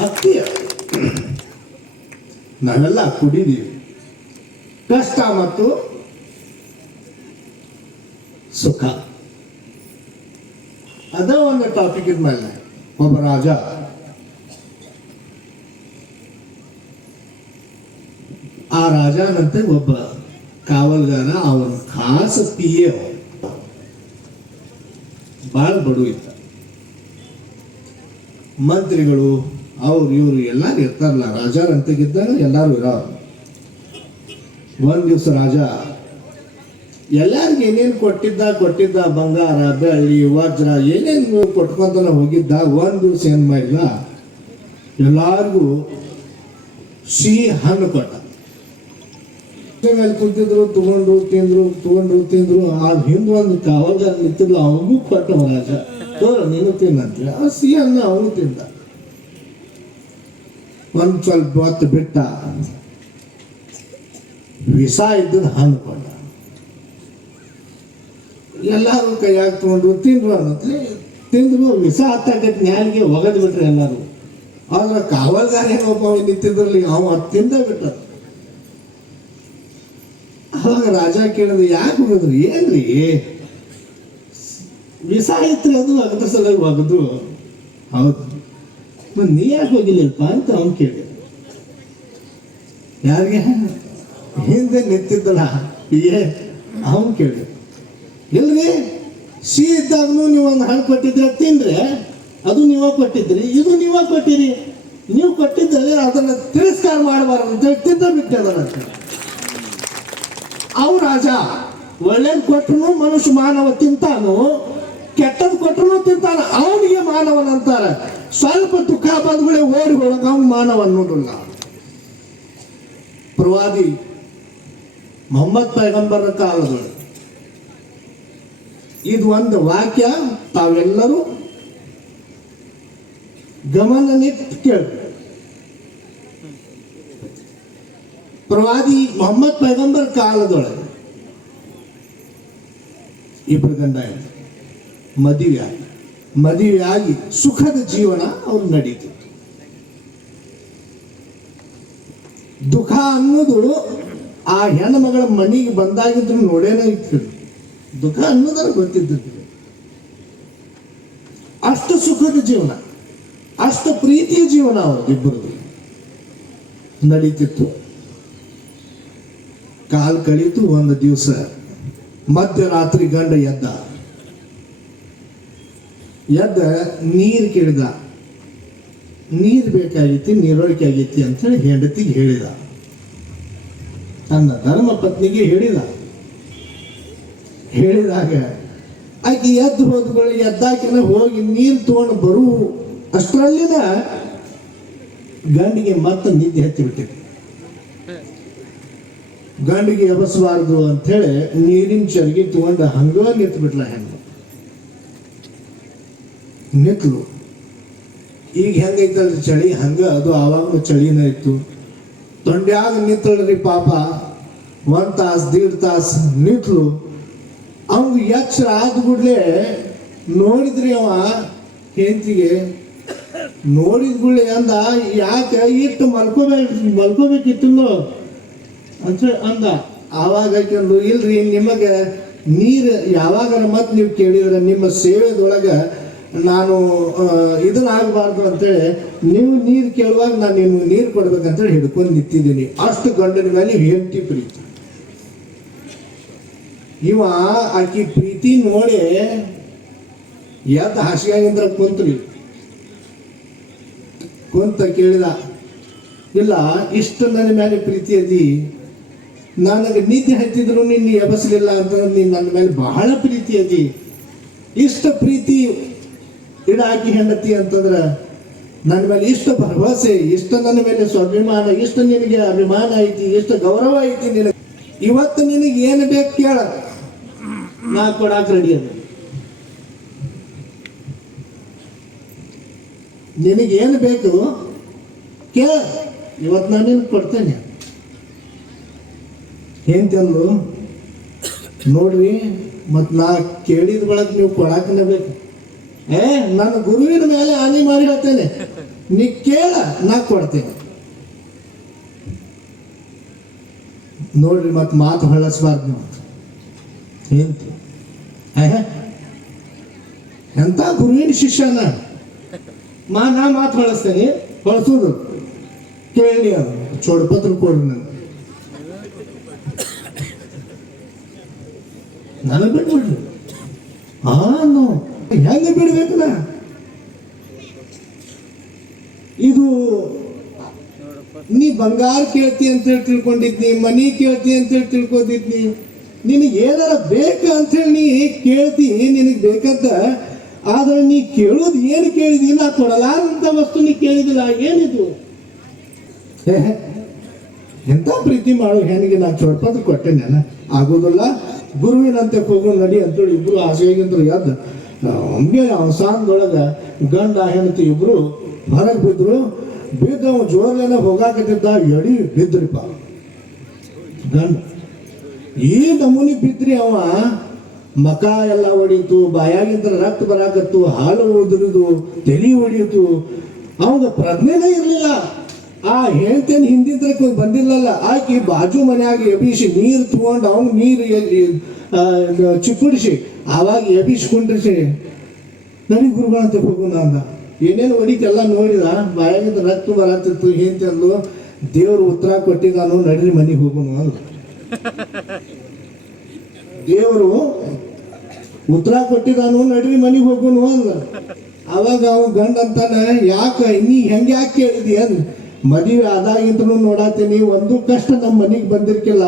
ಭಕ್ತಿ. ನಾವೆಲ್ಲ ಕುಡಿದೀವಿ. ಕಷ್ಟ ಮತ್ತು ಸುಖ ಅದ ಒಂದು ಟಾಪಿಕ್ ಇದ್ಮೇಲೆ ಒಬ್ಬ ರಾಜ ಆ ರಾಜನಂತೆ ಒಬ್ಬ ಕಾವಲ್ಗಾರ, ಅವನ ಖಾಸ ಪಿಯೆ ಬಾಳ ಬಡು ಇದ್ದ. ಮಂತ್ರಿಗಳು ಅವ್ರು ಇವರು ಎಲ್ಲಾರು ಇರ್ತಾರಲ್ಲ, ರಾಜರಂತೆಗಿದ್ದಾಗ ಎಲ್ಲಾರು ಇರೋ. ಒಂದ್ ದಿವ್ಸ ರಾಜ ಎಲ್ಲಾರ್ಗೆ ಏನೇನು ಕೊಟ್ಟಿದ್ದ ಬಂಗಾರ, ಬೆಳ್ಳಿ, ವಜ್ರ ಏನೇನು ಕೊಟ್ಕೊಂತಾನೆ ಹೋಗಿದ್ದ. ಒಂದ್ ದಿವ್ಸ ಏನ್ ಮಾಡಿದ, ಎಲ್ಲಾರ್ಗೂ ಸಿಹಿ ಹಣ್ಣು ಕೊಟ್ಟ. ಮೇಲೆ ಕುಂತಿದ್ರು, ತಗೊಂಡು ತಿಂದ್ರು. ಆ ಹಿಂದ್ ಒಂದು ಕಾವಲ್ಗಾರ ನಿಂತಿದ್ಲು, ಅವನಿಗೂ ಕೊಟ್ಟ ರಾಜ, ತೋರ ನೀನು ತಿನ್ನಂತೆ. ಆ ಸಿಹಿ ಹಣ್ಣು ಅವನು ತಿಂದ. ಒಂದ್ ಸ್ವಲ್ಪ ಹೊತ್ತು ಬಿಟ್ಟ, ವಿಷ ಇದ್ದದ ಹಣ್ಣು ಕೊಟ್ಟ. ಎಲ್ಲಾರು ಕೈಯಾಗ ತಗೊಂಡ್ರು, ತಿಂದ್ರು ಅನ್ನತ್ಲೆ ತಿಂದ್ರು. ವಿಷ ಹತ್ತಾಕೈತಿ, ನ್ಯಾಲಿಗೆ ಒಗದ್ ಬಿಟ್ರಿ ಎಲ್ಲಾರು. ಆದ್ರೆ ಕಾವಲ್ಗಾರ ಏನೊಬ್ಬ ನಿಂತಿದ್ರಲ್ಲಿ, ಅವ ತಿಂದ ಬಿಟ್ಟ. ಅವಾಗ ರಾಜ ಕೇಳಿದ್ರು, ಯಾಕೆ ಹೋಗಿದ್ರಿ? ಏನ್ರಿ ವಿಷ ಐತ್ರಿ, ಅದು ಅಗದ ಸಲುವಾಗಿ ಒಗದು. ಹೌದು, ನೀ ಯಾಕೆ ಹೋಗಿಲ್ಲಪ್ಪ ಅಂತ ಅವನು ಕೇಳಿದ. ಯಾರಿಗೆ? ಹಿಂದೆ ನಿಂತಿದ್ದಲ್ಲ ಅವನು ಕೇಳಿದ. ಇಲ್ರಿ, ಸಿಹಿ ಇದ್ದಾಗನು ನೀವು ಒಂದು ಹಣ್ಣು ಕೊಟ್ಟಿದ್ರೆ ತಿಂದ್ರೆ ಅದು ನೀವ ಕೊಟ್ಟಿದ್ರಿ, ಇದು ನೀವ ಕೊಟ್ಟಿರಿ. ನೀವು ಕೊಟ್ಟಿದ್ದರೆ ಅದನ್ನ ತಿರಸ್ಕಾರ ಮಾಡಬಾರದು ಅಂತೇಳಿ ತಿಂದ ಬಿಟ್ಟದಂತೆ. ಅವು ರಾಜ ಒಳ್ಳೇದು ಕೊಟ್ಟರು ಮನುಷ್ಯ ಮಾನವ ತಿಂತಾನು, ಕೆಟ್ಟದ್ದು ಕೊಟ್ಟರು ತಿಂತಾನ. ಅವನಿಗೆ ಮಾನವನಂತಾರೆ. ಸ್ವಲ್ಪ ದುಃಖ ಬಂದ್ಗಳೇ ಓಡಿ ಹೋಗಕ ಅವನು ಮಾನವ ಅನ್ನೋದಿಲ್ಲ. ಪ್ರವಾದಿ ಮೊಹಮ್ಮದ್ ಪೈಗಂಬರ ಕಾಲದೊಳಗೆ ಇದು ಒಂದು ವಾಕ್ಯ ತಾವೆಲ್ಲರೂ ಗಮನನಿಟ್ಟು ಕೇಳಿ. ಪ್ರವಾದಿ ಮೊಹಮ್ಮದ್ ಪೈಗಂಬರ್ ಕಾಲದೊಳಗೆ ಇಬ್ಬರು ಗಂಡ ಮದುವೆಯಾಗಿ ಸುಖದ ಜೀವನ ಅವ್ರು ನಡೀತಿತ್ತು. ದುಃಖ ಅನ್ನೋದು ಆ ಹೆಣ್ಣು ಮಗಳ ಮನೆಗೆ ಬಂದಾಗಿದ್ರು ನೋಡೇನ ಇತ್ತು. ದುಃಖ ಅನ್ನೋದರ ಗೊತ್ತಿದ್ದು. ಅಷ್ಟು ಸುಖದ ಜೀವನ, ಅಷ್ಟು ಪ್ರೀತಿಯ ಜೀವನ ಅವ್ರದ್ದಿಬ್ಬರದು ನಡೀತಿತ್ತು. ಕಾಲ ಕಳೀತು. ಒಂದು ದಿವಸ ಮಧ್ಯರಾತ್ರಿ ಗಂಡ ಎದ್ದ ನೀರು ಕೇಳಿದ. ನೀರು ಬೇಕಾಗಿತ್ತು, ನೀರೊಳಿಕೆ ಆಗೈತಿ ಅಂತೇಳಿ ಹೆಂಡತಿಗೆ ಹೇಳಿದ. ತನ್ನ ಧರ್ಮ ಪತ್ನಿಗೆ ಹೇಳಿದಾಗ ಆಕೆ ಎದ್ದು ಹೋದ್ಗಳು. ಎದ್ದಾಕಿನ ಹೋಗಿ ನೀರು ತಗೊಂಡು ಬರು ಅಷ್ಟರಲ್ಲಿನ ಗಂಡಿಗೆ ಮತ್ತೆ ನಿದ್ದೆ ಹತ್ತಿಬಿಟ್ಟಿತ್ತು. ಗಂಡಿಗೆ ಎಬಸಬಾರದು ಅಂಥೇಳಿ ನೀರಿನ ಚರ್ಗಿ ತಗೊಂಡು ಹಂಗ ನಿಂತು ಬಿಟ್ಲ. ಹೆಣ್ಣು ನಿಂತಲು. ಈಗ ಹೆಂಗೈತಲ್ರಿ ಚಳಿ, ಹಂಗ ಅದು ಆವಾಗಲೂ ಚಳಿನ ಇತ್ತು. ತೊಂಡ್ಯಾಗ ನಿಂತಳ್ರಿ ಪಾಪ 1 ತಾಸು 1.5 ತಾಸು ನಿಂತಳು. ಅವ್ನು ಎಚ್ಚರ ಆದ ಕೂಡಲೇ ನೋಡಿದ್ರಿ ಅವ ಹೆಂಡತಿಗೆ ನೋಡಿದ ಕೂಡಲೇ ಅಂದ, ಯಾಕೆ ಇಟ್ಟು ಮಲ್ಕೋಬೇಕಿತ್ತು ಅಂತ ಅಂದ. ಆವಾಗ ಆಕೆಂದು, ಇಲ್ರಿ ನಿಮಗೆ ನೀರು ಯಾವಾಗಾರ ಮತ್ತೆ ನೀವು ಕೇಳಿದ್ರೆ ನಿಮ್ಮ ಸೇವೆದೊಳಗೆ ನಾನು ಇದನ್ನ ಆಗಬಾರ್ದು ಅಂತೇಳಿ ನೀವು ನೀರು ಕೇಳುವಾಗ ನಾನು ನಿಮ್ಗೆ ನೀರು ಕೊಡ್ಬೇಕಂತೇಳಿ ಹಿಡ್ಕೊಂಡು ನಿಂತಿದ್ದೀನಿ. ಅಷ್ಟು ಗಂಡನ ಮೇಲೆ ಹೆಂಡತಿ ಪ್ರೀತಿ. ಇವ ಆಕಿ ಪ್ರೀತಿ ನೋಡಿ ಎದ್ದು ಹಾಸಿಗೆಯಿಂದ ಕುಂತ ಕೇಳಿದ, ಇಲ್ಲ ಇಷ್ಟು ನನ್ನ ಮೇಲೆ ಪ್ರೀತಿ ಅದಿ, ನನಗೆ ನಿದ್ದೆ ಹತ್ತಿದ್ರು ನಿನ್ನ ಎಬಸಲಿಲ್ಲ ಅಂತಂದ್ರೆ ನೀನು ನನ್ನ ಮೇಲೆ ಬಹಳ ಪ್ರೀತಿ ಅದಿ, ಇಷ್ಟ ಪ್ರೀತಿ ಇಡಾಕಿ ಹೆಂಡತಿ ಅಂತಂದ್ರೆ ನನ್ನ ಮೇಲೆ ಇಷ್ಟ ಭರವಸೆ, ಇಷ್ಟ ನನ್ನ ಮೇಲೆ ಸ್ವಾಭಿಮಾನ, ಇಷ್ಟ ನಿನಗೆ ಅಭಿಮಾನ ಐತಿ, ಇಷ್ಟ ಗೌರವ ಐತಿ ನಿನಗೆ, ಇವತ್ತು ನಿನಗೆ ಏನು ಬೇಕು ಕೇಳ, ನಾ ಕೊಡಾಕ ರೆಡಿ ಅದ. ನಿನಗೇನು ಬೇಕು ಕೇಳ, ಇವತ್ತು ನಾನು ನಿನಗೆ ಕೊಡ್ತೇನೆ. ಎಂತಂದು ನೋಡ್ರಿ, ಮತ್ತು ನಾ ಕೇಳಿದ ಬಳಕ ನೀವು ಕೊಡಾಕನೇ ಬೇಕು. ನನ್ನ ಗುರುವಿನ ಮೇಲೆ ಹಾನಿ ಮಾಡಿ ಹೇಳ್ತೇನೆ, ನೀ ಕೇಳ ನಾ ಕೊಡ್ತೇನೆ. ನೋಡ್ರಿ, ಮತ್ತೆ ಮಾತು ಹೊಳಸ್ಬಾರ್ದು ನೀವು. ಎಂತ ಎಂತ ಗುರುವಿನ ಶಿಷ್ಯನ ನಾ ಮಾತು ಹೊಳಸ್ತೇನೆ, ಹೊಳಸೋದು ಕೇಳಿ ಅದು ಚೋಡಪತ್ರ ಕೊಡ್ರಿ ನನಗೆ ಬಿಟ್ಬಿಡ್ರಿ. ಹೆಂಗೆ ಬಿಡ್ಬೇಕು ನಾ? ಇದು ನೀ ಬಂಗಾರ ಕೇಳ್ತಿ ಅಂತೇಳಿ ತಿಳ್ಕೊಂಡಿದ್ನಿ, ಮನಿ ಕೇಳ್ತಿ ಅಂತೇಳಿ ತಿಳ್ಕೊಂಡಿದ್ನಿ, ನಿನಗೆ ಏನಾರ ಬೇಕು ಅಂಥೇಳಿ ನೀ ಕೇಳ್ತಿ, ನಿನಗೆ ಬೇಕಂತ. ಆದ್ರೆ ನೀ ಕೇಳೋದು ಏನು ಕೇಳಿದಿ, ನಾ ಕೊಡಲಾರಂತ ವಸ್ತು ನೀ ಕೇಳಿದಿಲ್ಲ. ಏನಿದು? ಎಂತ ಪ್ರೀತಿ ಮಾಡೋ ಹೆಣ್ಣಿಗೆ ನಾ ಚೋಡ್ಪತ್ರ ಕೊಟ್ಟೆನ? ಆಗೋದಿಲ್ಲ. ಗುರುವಿನಂತೆ ಹೋಗೋ ನಡಿ ಅಂತೇಳಿ ಇಬ್ರು ಆಸೆಗಿಂದ್ರು ಎದ್ದು ಹಂಗೆ ಅವಸಾನದೊಳಗೆ ಗಂಡ ಹೆಂಡತಿ ಇಬ್ರು ಹೊರಗೆ ಬಿದ್ರು. ಬಿದ್ದವ ಜೋರ್ಲೇನ ಹೋಗಾಕತ್ತಿದ್ದ, ಎಡಿ ಬಿದ್ರಿಪ್ಪ ಗಂಡ. ಈ ನಮೂನಿ ಬಿದ್ರಿ. ಅವ ಮಕ ಎಲ್ಲ ಹೊಡೀತು, ಬಾಯಾಗಿಂದ ರಕ್ತ ಬರಾಕತ್ತು, ಹಾಲು ಉದುರಿದು, ತಲೆ ಹೊಡೀತು. ಅವಾಗ ಪ್ರಜ್ಞೆನೇ ಇರಲಿಲ್ಲ. ಆ ಹೇಳ್ತೇನೆ ಹಿಂದಿದ್ರೆ ಬಂದಿಲ್ಲಲ್ಲ, ಆಕಿ ಬಾಜು ಮನ್ಯಾಗ ಎಬಿಸಿ ನೀರು ತಗೊಂಡು ಅವ್ನು ನೀರು ಚಿಪ್ಪುಡಿಸಿ ಆವಾಗ ಎಬಿಸ್ಕೊಂಡಿಸಿ ನಡಿ ಗುರುಗಳಂತ ಹೋಗೋಣ ಅಂದ. ಏನೇನು ಹೊಡಿತೆಲ್ಲ ನೋಡಿದ, ಬಾಯಾಗಿಂದ ರಕ್ತ ಬರತ್ತಿತ್ತು. ಹೇಳ್ತಂದು, ದೇವ್ರು ಉತ್ತರ ಕೊಟ್ಟಿದ್ದಾನು, ನಡ್ರಿ ಮನೆಗೆ ಹೋಗೋಣ ಅಂದ. ದೇವರು ಉತ್ತರ ಕೊಟ್ಟಿದ್ದಾನು, ನಡ್ರಿ ಮನೆಗೆ ಹೋಗೋಣ ಅಂದ. ಅವಾಗ ಅವ ಗಂಡ ಅಂತಾನ, ಯಾಕೆ ನೀ ಹೆಂಗೆ ಯಾಕೆ ಕೇಳಿದಿ ಅಂದ. ಮದುವೆ ಆದಾಗಿಂತನೂ ನೋಡಾತೀನಿ, ಒಂದು ಕಷ್ಟ ನಮ್ಮ ಮನೆಗೆ ಬಂದಿರ್ಕಿಲ್ಲ.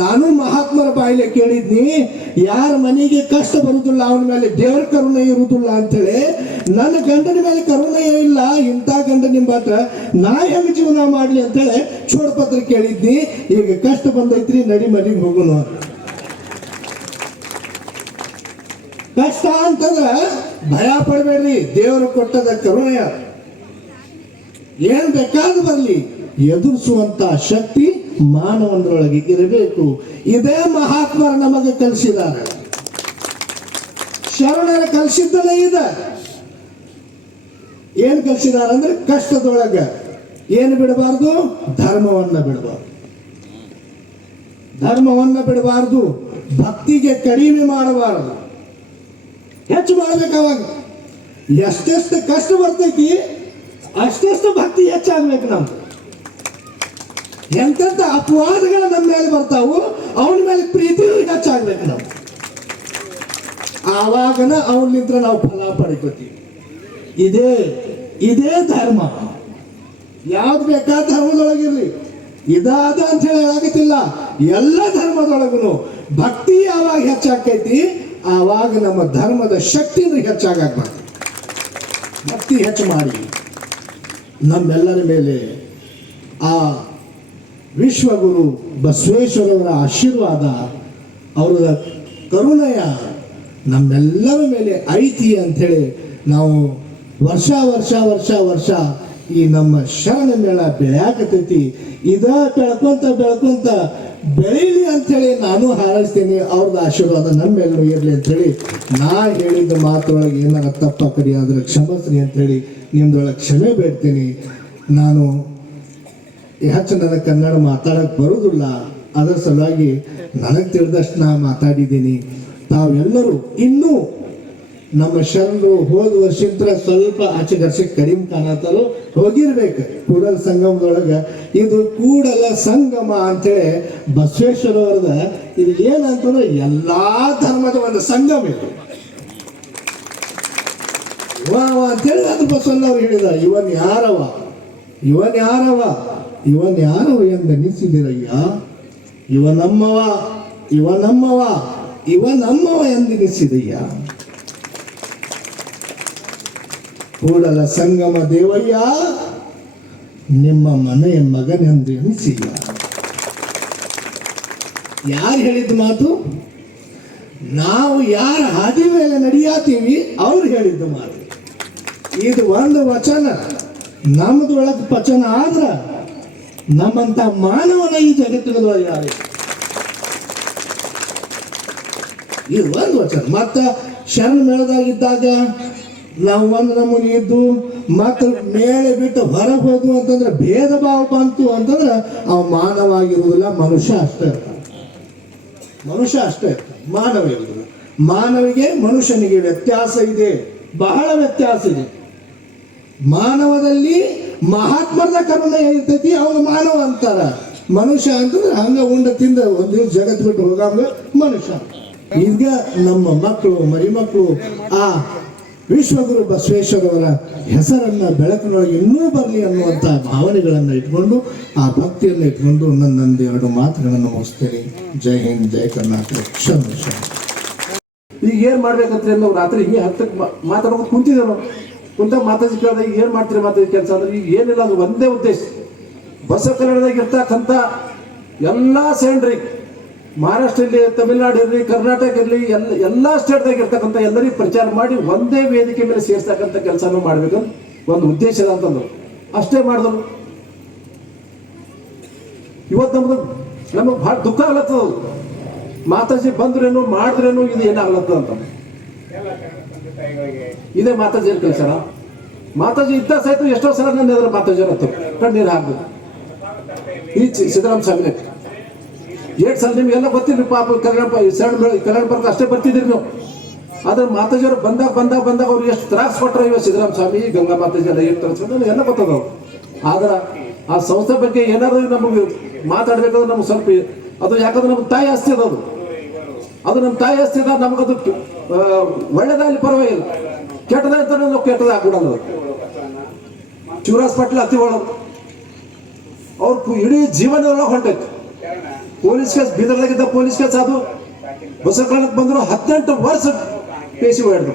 ನಾನು ಮಹಾತ್ಮರ ಬಾಯಿಲೆ ಕೇಳಿದ್ನಿ, ಯಾರ ಮನೆಗೆ ಕಷ್ಟ ಬರುದಿಲ್ಲ ಅವನ ಮೇಲೆ ದೇವರ ಕರುಣೆ ಇರುವುದಿಲ್ಲ ಅಂತೇಳಿ. ನನ್ನ ಗಂಡನ ಮೇಲೆ ಕರುಣೆ ಇಲ್ಲ, ಇಂಥ ಗಂಡ ನಿಂಬಾಟ ನಾ ಹೆಂಗೆ ಜೀವನ ಮಾಡಲಿ ಅಂತೇಳಿ ಚೋಡಪತ್ರ ಕೇಳಿದ್ನಿ. ಈಗ ಕಷ್ಟ ಬಂದೈತ್ರಿ, ನಡಿ ಮನೆಗೆ ಹೋಗೋಣ. ಕಷ್ಟ ಅಂತಂದ್ರೆ ಭಯ ಪಡಬೇಡ್ರಿ, ದೇವರು ಕೊಟ್ಟದ ಕರುಣೆಯ. ಏನ್ ಬೇಕಾದ್ರೂ ಬರಲಿ, ಎದುರಿಸುವಂತ ಶಕ್ತಿ ಮಾನವನೊಳಗೆ ಇರಬೇಕು. ಇದೇ ಮಹಾತ್ಮರು ನಮಗೆ ಕಲಿಸಿದ್ದಾರೆ, ಶರಣರ ಕಲಿಸಿದ್ದಲೇ ಇದೆ. ಏನ್ ಕಲಿಸಿದಾರೆ ಅಂದ್ರೆ, ಕಷ್ಟದೊಳಗೆ ಏನು ಬಿಡಬಾರ್ದು, ಧರ್ಮವನ್ನ ಬಿಡಬಾರ್ದು. ಧರ್ಮವನ್ನ ಬಿಡಬಾರ್ದು, ಭಕ್ತಿಗೆ ಕಡಿಮೆ ಮಾಡಬಾರದು, ಹೆಚ್ಚು ಮಾಡಬೇಕು. ಅವಾಗ ಎಷ್ಟೆಷ್ಟು ಕಷ್ಟ ಬರ್ತೈತಿ ಅಷ್ಟೆಷ್ಟು ಭಕ್ತಿ ಹೆಚ್ಚಾಗ್ಬೇಕು. ನಮ್ದು ಎಂತೆಂಥ ಅಪವಾದಗಳು ನಮ್ಮ ಮೇಲೆ ಬರ್ತಾವು, ಅವನ ಮೇಲೆ ಪ್ರೀತಿ ಹೆಚ್ಚಾಗ್ಬೇಕು. ನಾವು ಆವಾಗನ ಅವನಿಂದ ನಾವು ಫಲ ಪಡ್ಕೋತೀವಿ. ಇದೇ ಧರ್ಮ. ಯಾವ್ದು ಬೇಕಾದ ಧರ್ಮದೊಳಗಿರ್ಲಿ, ಇದಾದ ಅಂತ ಹೇಳಿ ಹೇಳಾಕತ್ತಿಲ್ಲ. ಎಲ್ಲ ಧರ್ಮದೊಳಗೂ ಭಕ್ತಿ ಯಾವಾಗ ಹೆಚ್ಚಾಕೈತಿ, ಆವಾಗ ನಮ್ಮ ಧರ್ಮದ ಶಕ್ತಿನೂ ಹೆಚ್ಚಾಗಬಾರ್ದು. ಭಕ್ತಿ ಹೆಚ್ಚು ಮಾಡಿ ನಮ್ಮೆಲ್ಲರ ಮೇಲೆ ಆ ವಿಶ್ವಗುರು ಬಸವೇಶ್ವರವರ ಆಶೀರ್ವಾದ, ಅವರ ಕರುಣೆಯ ನಮ್ಮೆಲ್ಲರ ಮೇಲೆ ಐತಿ ಅಂಥೇಳಿ ನಾವು ವರ್ಷ ಈ ನಮ್ಮ ಶರಣ ಮೇಳ ಬೆಳೆಯಾಕತೈತಿ. ಇದ ಬೆಳ್ಕೊಂತ ಬೆಳೀಲಿ ಅಂಥೇಳಿ ನಾನು ಹಾರೈಸ್ತೀನಿ. ಅವ್ರದ್ದು ಆಶೀರ್ವಾದ ನಮ್ಮ ಮೇಲೂ ಇರಲಿ ಅಂಥೇಳಿ ನಾ ಹೇಳಿದ ಮಾತೊಳಗೆ ಏನಾರ ತಪ್ಪ ಕರಿ ಆದ್ರೆ ಕ್ಷಮಿಸ್ರಿ ಅಂಥೇಳಿ ನಿಮ್ದೊಳಗೆ ಕ್ಷಮೆ ಬೇಡ್ತೀನಿ. ನಾನು ಹೆಚ್ಚು ನನಗೆ ಕನ್ನಡ ಮಾತಾಡಕ್ಕೆ ಬರೋದಿಲ್ಲ, ಅದರ ಸಲುವಾಗಿ ನನಗೆ ತಿಳಿದಷ್ಟು ನಾ ಮಾತಾಡಿದ್ದೀನಿ. ತಾವೆಲ್ಲರೂ ಇನ್ನೂ ನಮ್ಮ ಶರಣರು ಹೋದ ವರ್ಷದಿಂದ ಸ್ವಲ್ಪ ಆಚೆ ಕಡಿಮೆ ಕಾಣತ್ತಾರೋ ಹೋಗಿರ್ಬೇಕು. ಕೂಡಲ ಸಂಗಮದೊಳಗೆ ಇದು ಕೂಡಲ ಸಂಗಮ ಅಂತೇಳಿ ಬಸವೇಶ್ವರವ್ರದ ಇದು ಏನಂತಂದ್ರೆ ಎಲ್ಲಾ ಧರ್ಮದ ಒಂದು ಸಂಗಮ ಇದು ಅಂತೇಳಿ ಅದು ಬಸವಣ್ಣವ್ರು ಹೇಳಿದ. ಇವನ್ ಯಾರವ ಎಂದೆನಿಸಿದಿರಯ್ಯ, ಇವನಮ್ಮವ ಎಂದೆನಿಸಿದಯ್ಯ. ಕೂಡಲ ಸಂಗಮ ದೇವಯ್ಯ ನಿಮ್ಮ ಮನೆಯ ಮಗನೆಂದು ಎನಿಸಿಲ್ಲ. ಯಾರು ಹೇಳಿದ ಮಾತು? ನಾವು ಯಾರ ಹಾದಿ ಮೇಲೆ ನಡೆಯಾತೀವಿ ಅವ್ರು ಹೇಳಿದ್ದು ಮಾತು. ಇದು ಒಂದು ವಚನ ನಮ್ದು ಒಳಗೆ ವಚನ ಆದ್ರ ನಮ್ಮಂತ ಮಾನವನ ಈ ಜಗತ್ತಿನದೊಳಗೆ ಯಾರು? ಇದು ಒಂದು ವಚನ. ಮತ್ತ ಶರಣ ಮೇಳದಾಗಿದ್ದಾಗ ನಾವು ಒಂದು ನಮೂನಿ ಇದ್ದು ಮತ್ತು ಮೇಲೆ ಬಿಟ್ಟು ಹೊರಗೆ ಹೋದ್ವು ಅಂತಂದ್ರೆ ಭೇದ ಭಾವ ಬಂತು ಅಂತಂದ್ರೆ ಅವ ಮಾನವ ಆಗಿರುವುದಿಲ್ಲ, ಮನುಷ್ಯ ಅಷ್ಟೇ ಇರ್ತಾನೆ. ಮಾನವ ಇರುವುದಿಲ್ಲ. ಮಾನವಿಗೆ ಮನುಷ್ಯನಿಗೆ ವ್ಯತ್ಯಾಸ ಇದೆ, ಬಹಳ ವ್ಯತ್ಯಾಸ ಇದೆ. ಮಾನವದಲ್ಲಿ ಮಹಾತ್ಮದ ಕರುಣೆ ಇರ್ತೈತಿ, ಅವನು ಮಾನವ ಅಂತಾರ. ಮನುಷ್ಯ ಅಂತಂದ್ರೆ ಹಂಗ ಉಂಡ ತಿಂದ ಒಂದು ದಿವಸ ಜಗತ್ತು ಬಿಟ್ಟು ಹೋಗಂಗ ಮನುಷ್ಯ. ಈಗ ನಮ್ಮ ಮಕ್ಕಳು ಮರಿಮಕ್ಕಳು ಆ ವಿಶ್ವಗುರು ಬಸವೇಶ್ವರವರ ಹೆಸರನ್ನ ಬೆಳಕಿನೊಳಗೆ ಇನ್ನೂ ಬರಲಿ ಅನ್ನುವಂಥ ಭಾವನೆಗಳನ್ನು ಇಟ್ಕೊಂಡು ಆ ಭಕ್ತಿಯನ್ನು ಇಟ್ಕೊಂಡು ನನ್ನೊಂದು ಎರಡು ಮಾತುಗಳನ್ನು ಮುಗಿಸ್ತೇನೆ. ಜೈ ಹಿಂದ್, ಜೈ ಕರ್ನಾಟಕ. ಈಗ ಏನು ಮಾಡ್ಬೇಕಂತ ನಾವು ರಾತ್ರಿ ಹಿಂಗೆ ಹತ್ತಕ್ಕೆ ಮಾತಾಡೋದು ಕುಂತಿದ್ದೇವೆ. ಕುಂತಾಗ ಮಾತಾಜಿ ಕೇಳಿದಾಗ ಈಗ ಏನು ಮಾಡ್ತೀರಿ ಮಾತಾಜಿ ಕೆಲಸ ಅಂದ್ರೆ ಈಗ ಏನಿಲ್ಲ, ಅದು ಒಂದೇ ಉದ್ದೇಶ. ಬಸವ ಕನ್ನಡದಾಗ ಇರ್ತಕ್ಕಂಥ ಎಲ್ಲ ಸೆಂಡ್ರಿಗೆ ಮಹಾರಾಷ್ಟ್ರ ಇರಲಿ, ತಮಿಳ್ನಾಡು ಇರಲಿ, ಕರ್ನಾಟಕ ಇರಲಿ, ಎಲ್ಲ ಸ್ಟೇಟ್ದಾಗ ಇರ್ತಕ್ಕಂಥ ಎಲ್ಲರಿಗೂ ಪ್ರಚಾರ ಮಾಡಿ ಒಂದೇ ವೇದಿಕೆ ಮೇಲೆ ಸೇರಿಸ್ತಕ್ಕಂಥ ಕೆಲಸನೂ ಮಾಡ್ಬೇಕಂತ ಒಂದು ಉದ್ದೇಶ ಇದೆ ಅಂತಂದ್ರು. ಅಷ್ಟೇ ಮಾಡಿದ್ರು. ಇವತ್ತು ನಮಗೆ ಭಾಳ ದುಃಖ ಆಗ್ಲತ್ತದ. ಮಾತಾಜಿ ಬಂದ್ರೇನು ಮಾಡಿದ್ರೇನು ಇದು ಏನಾಗ್ಲತ್ತದ ಅಂತ. ಇದೇ ಮಾತಾಜಿ ಕೆಲಸ. ಮಾತಾಜಿ ಇದ್ದ ಸಹಿತ ಎಷ್ಟೋ ಸಲ ನನ್ನ ಎದುರು ಮಾತಾಜಿ ಹತ್ತು ಕಣ್ಣೀರು ಹಾಕ್ಬೇಕು. ಈ ಸಿದ್ದರಾಮ ಸ್ವಾಮಿನೇ 8 ಸಲ ನಿಮ್ಗೆಲ್ಲ ಗೊತ್ತಿದ್ರಿ ಪಾಪ. ಕಲ್ಯಾಣ ಬರ್ಕ ಅಷ್ಟೇ ಬರ್ತಿದ್ರಿ ನೀವು. ಆದ್ರೆ ಮಾತಾಜಿಯವರು ಬಂದಾಗ ಅವ್ರು ಎಷ್ಟು ತ್ರಾಸ ಕೊಟ್ಟರು. ಇವ ಸಿದ್ದರಾಮ ಸ್ವಾಮಿ, ಗಂಗಾ ಮಾತಾಜಿ ಎಲ್ಲ ಏನು ತ್ರಾಸ ನನಗೆಲ್ಲ ಗೊತ್ತದ. ಆದ್ರೆ ಆ ಸಂಸ್ಥೆ ಬಗ್ಗೆ ಏನಾದ್ರು ನಮಗೆ ಮಾತಾಡ್ಬೇಕಾದ್ರೆ ನಮ್ಗೆ ಸ್ವಲ್ಪ ಅದು, ಯಾಕಂದ್ರೆ ನಮ್ಗೆ ತಾಯಿ ಆಸ್ತಿ ಅದು ನಮ್ಮ ತಾಯಿ ಆಸ್ತಿ ಅದ. ನಮಗದು ಒಳ್ಳೇದಾಗಲಿ ಪರವಾಗಿಲ್ಲ, ಕೆಟ್ಟದ ಅಂತ ನಾವು ಕೆಟ್ಟದ ಹಾಕ್ಬಿಡೋದು. ಶಿವರಾಜ್ ಪಾಟೀಲ್ ಅತಿ ಒಳ್ಳೆದು. ಅವ್ರು ಇಡೀ ಜೀವನದೊಳಗೆ ಹೊಂಟೈತಿ. ಪೊಲೀಸ್ ಕೇಸ್, ಬೀದರ್ದಾಗಿದ್ದ ಪೊಲೀಸ್ ಕೇಸ್, ಅದು ಬಸವಕಲ್ಯಾಣಕ್ಕೆ ಬಂದರು 18 ವರ್ಷ ಪೇಶಿ ಮಾಡಿದ್ರು.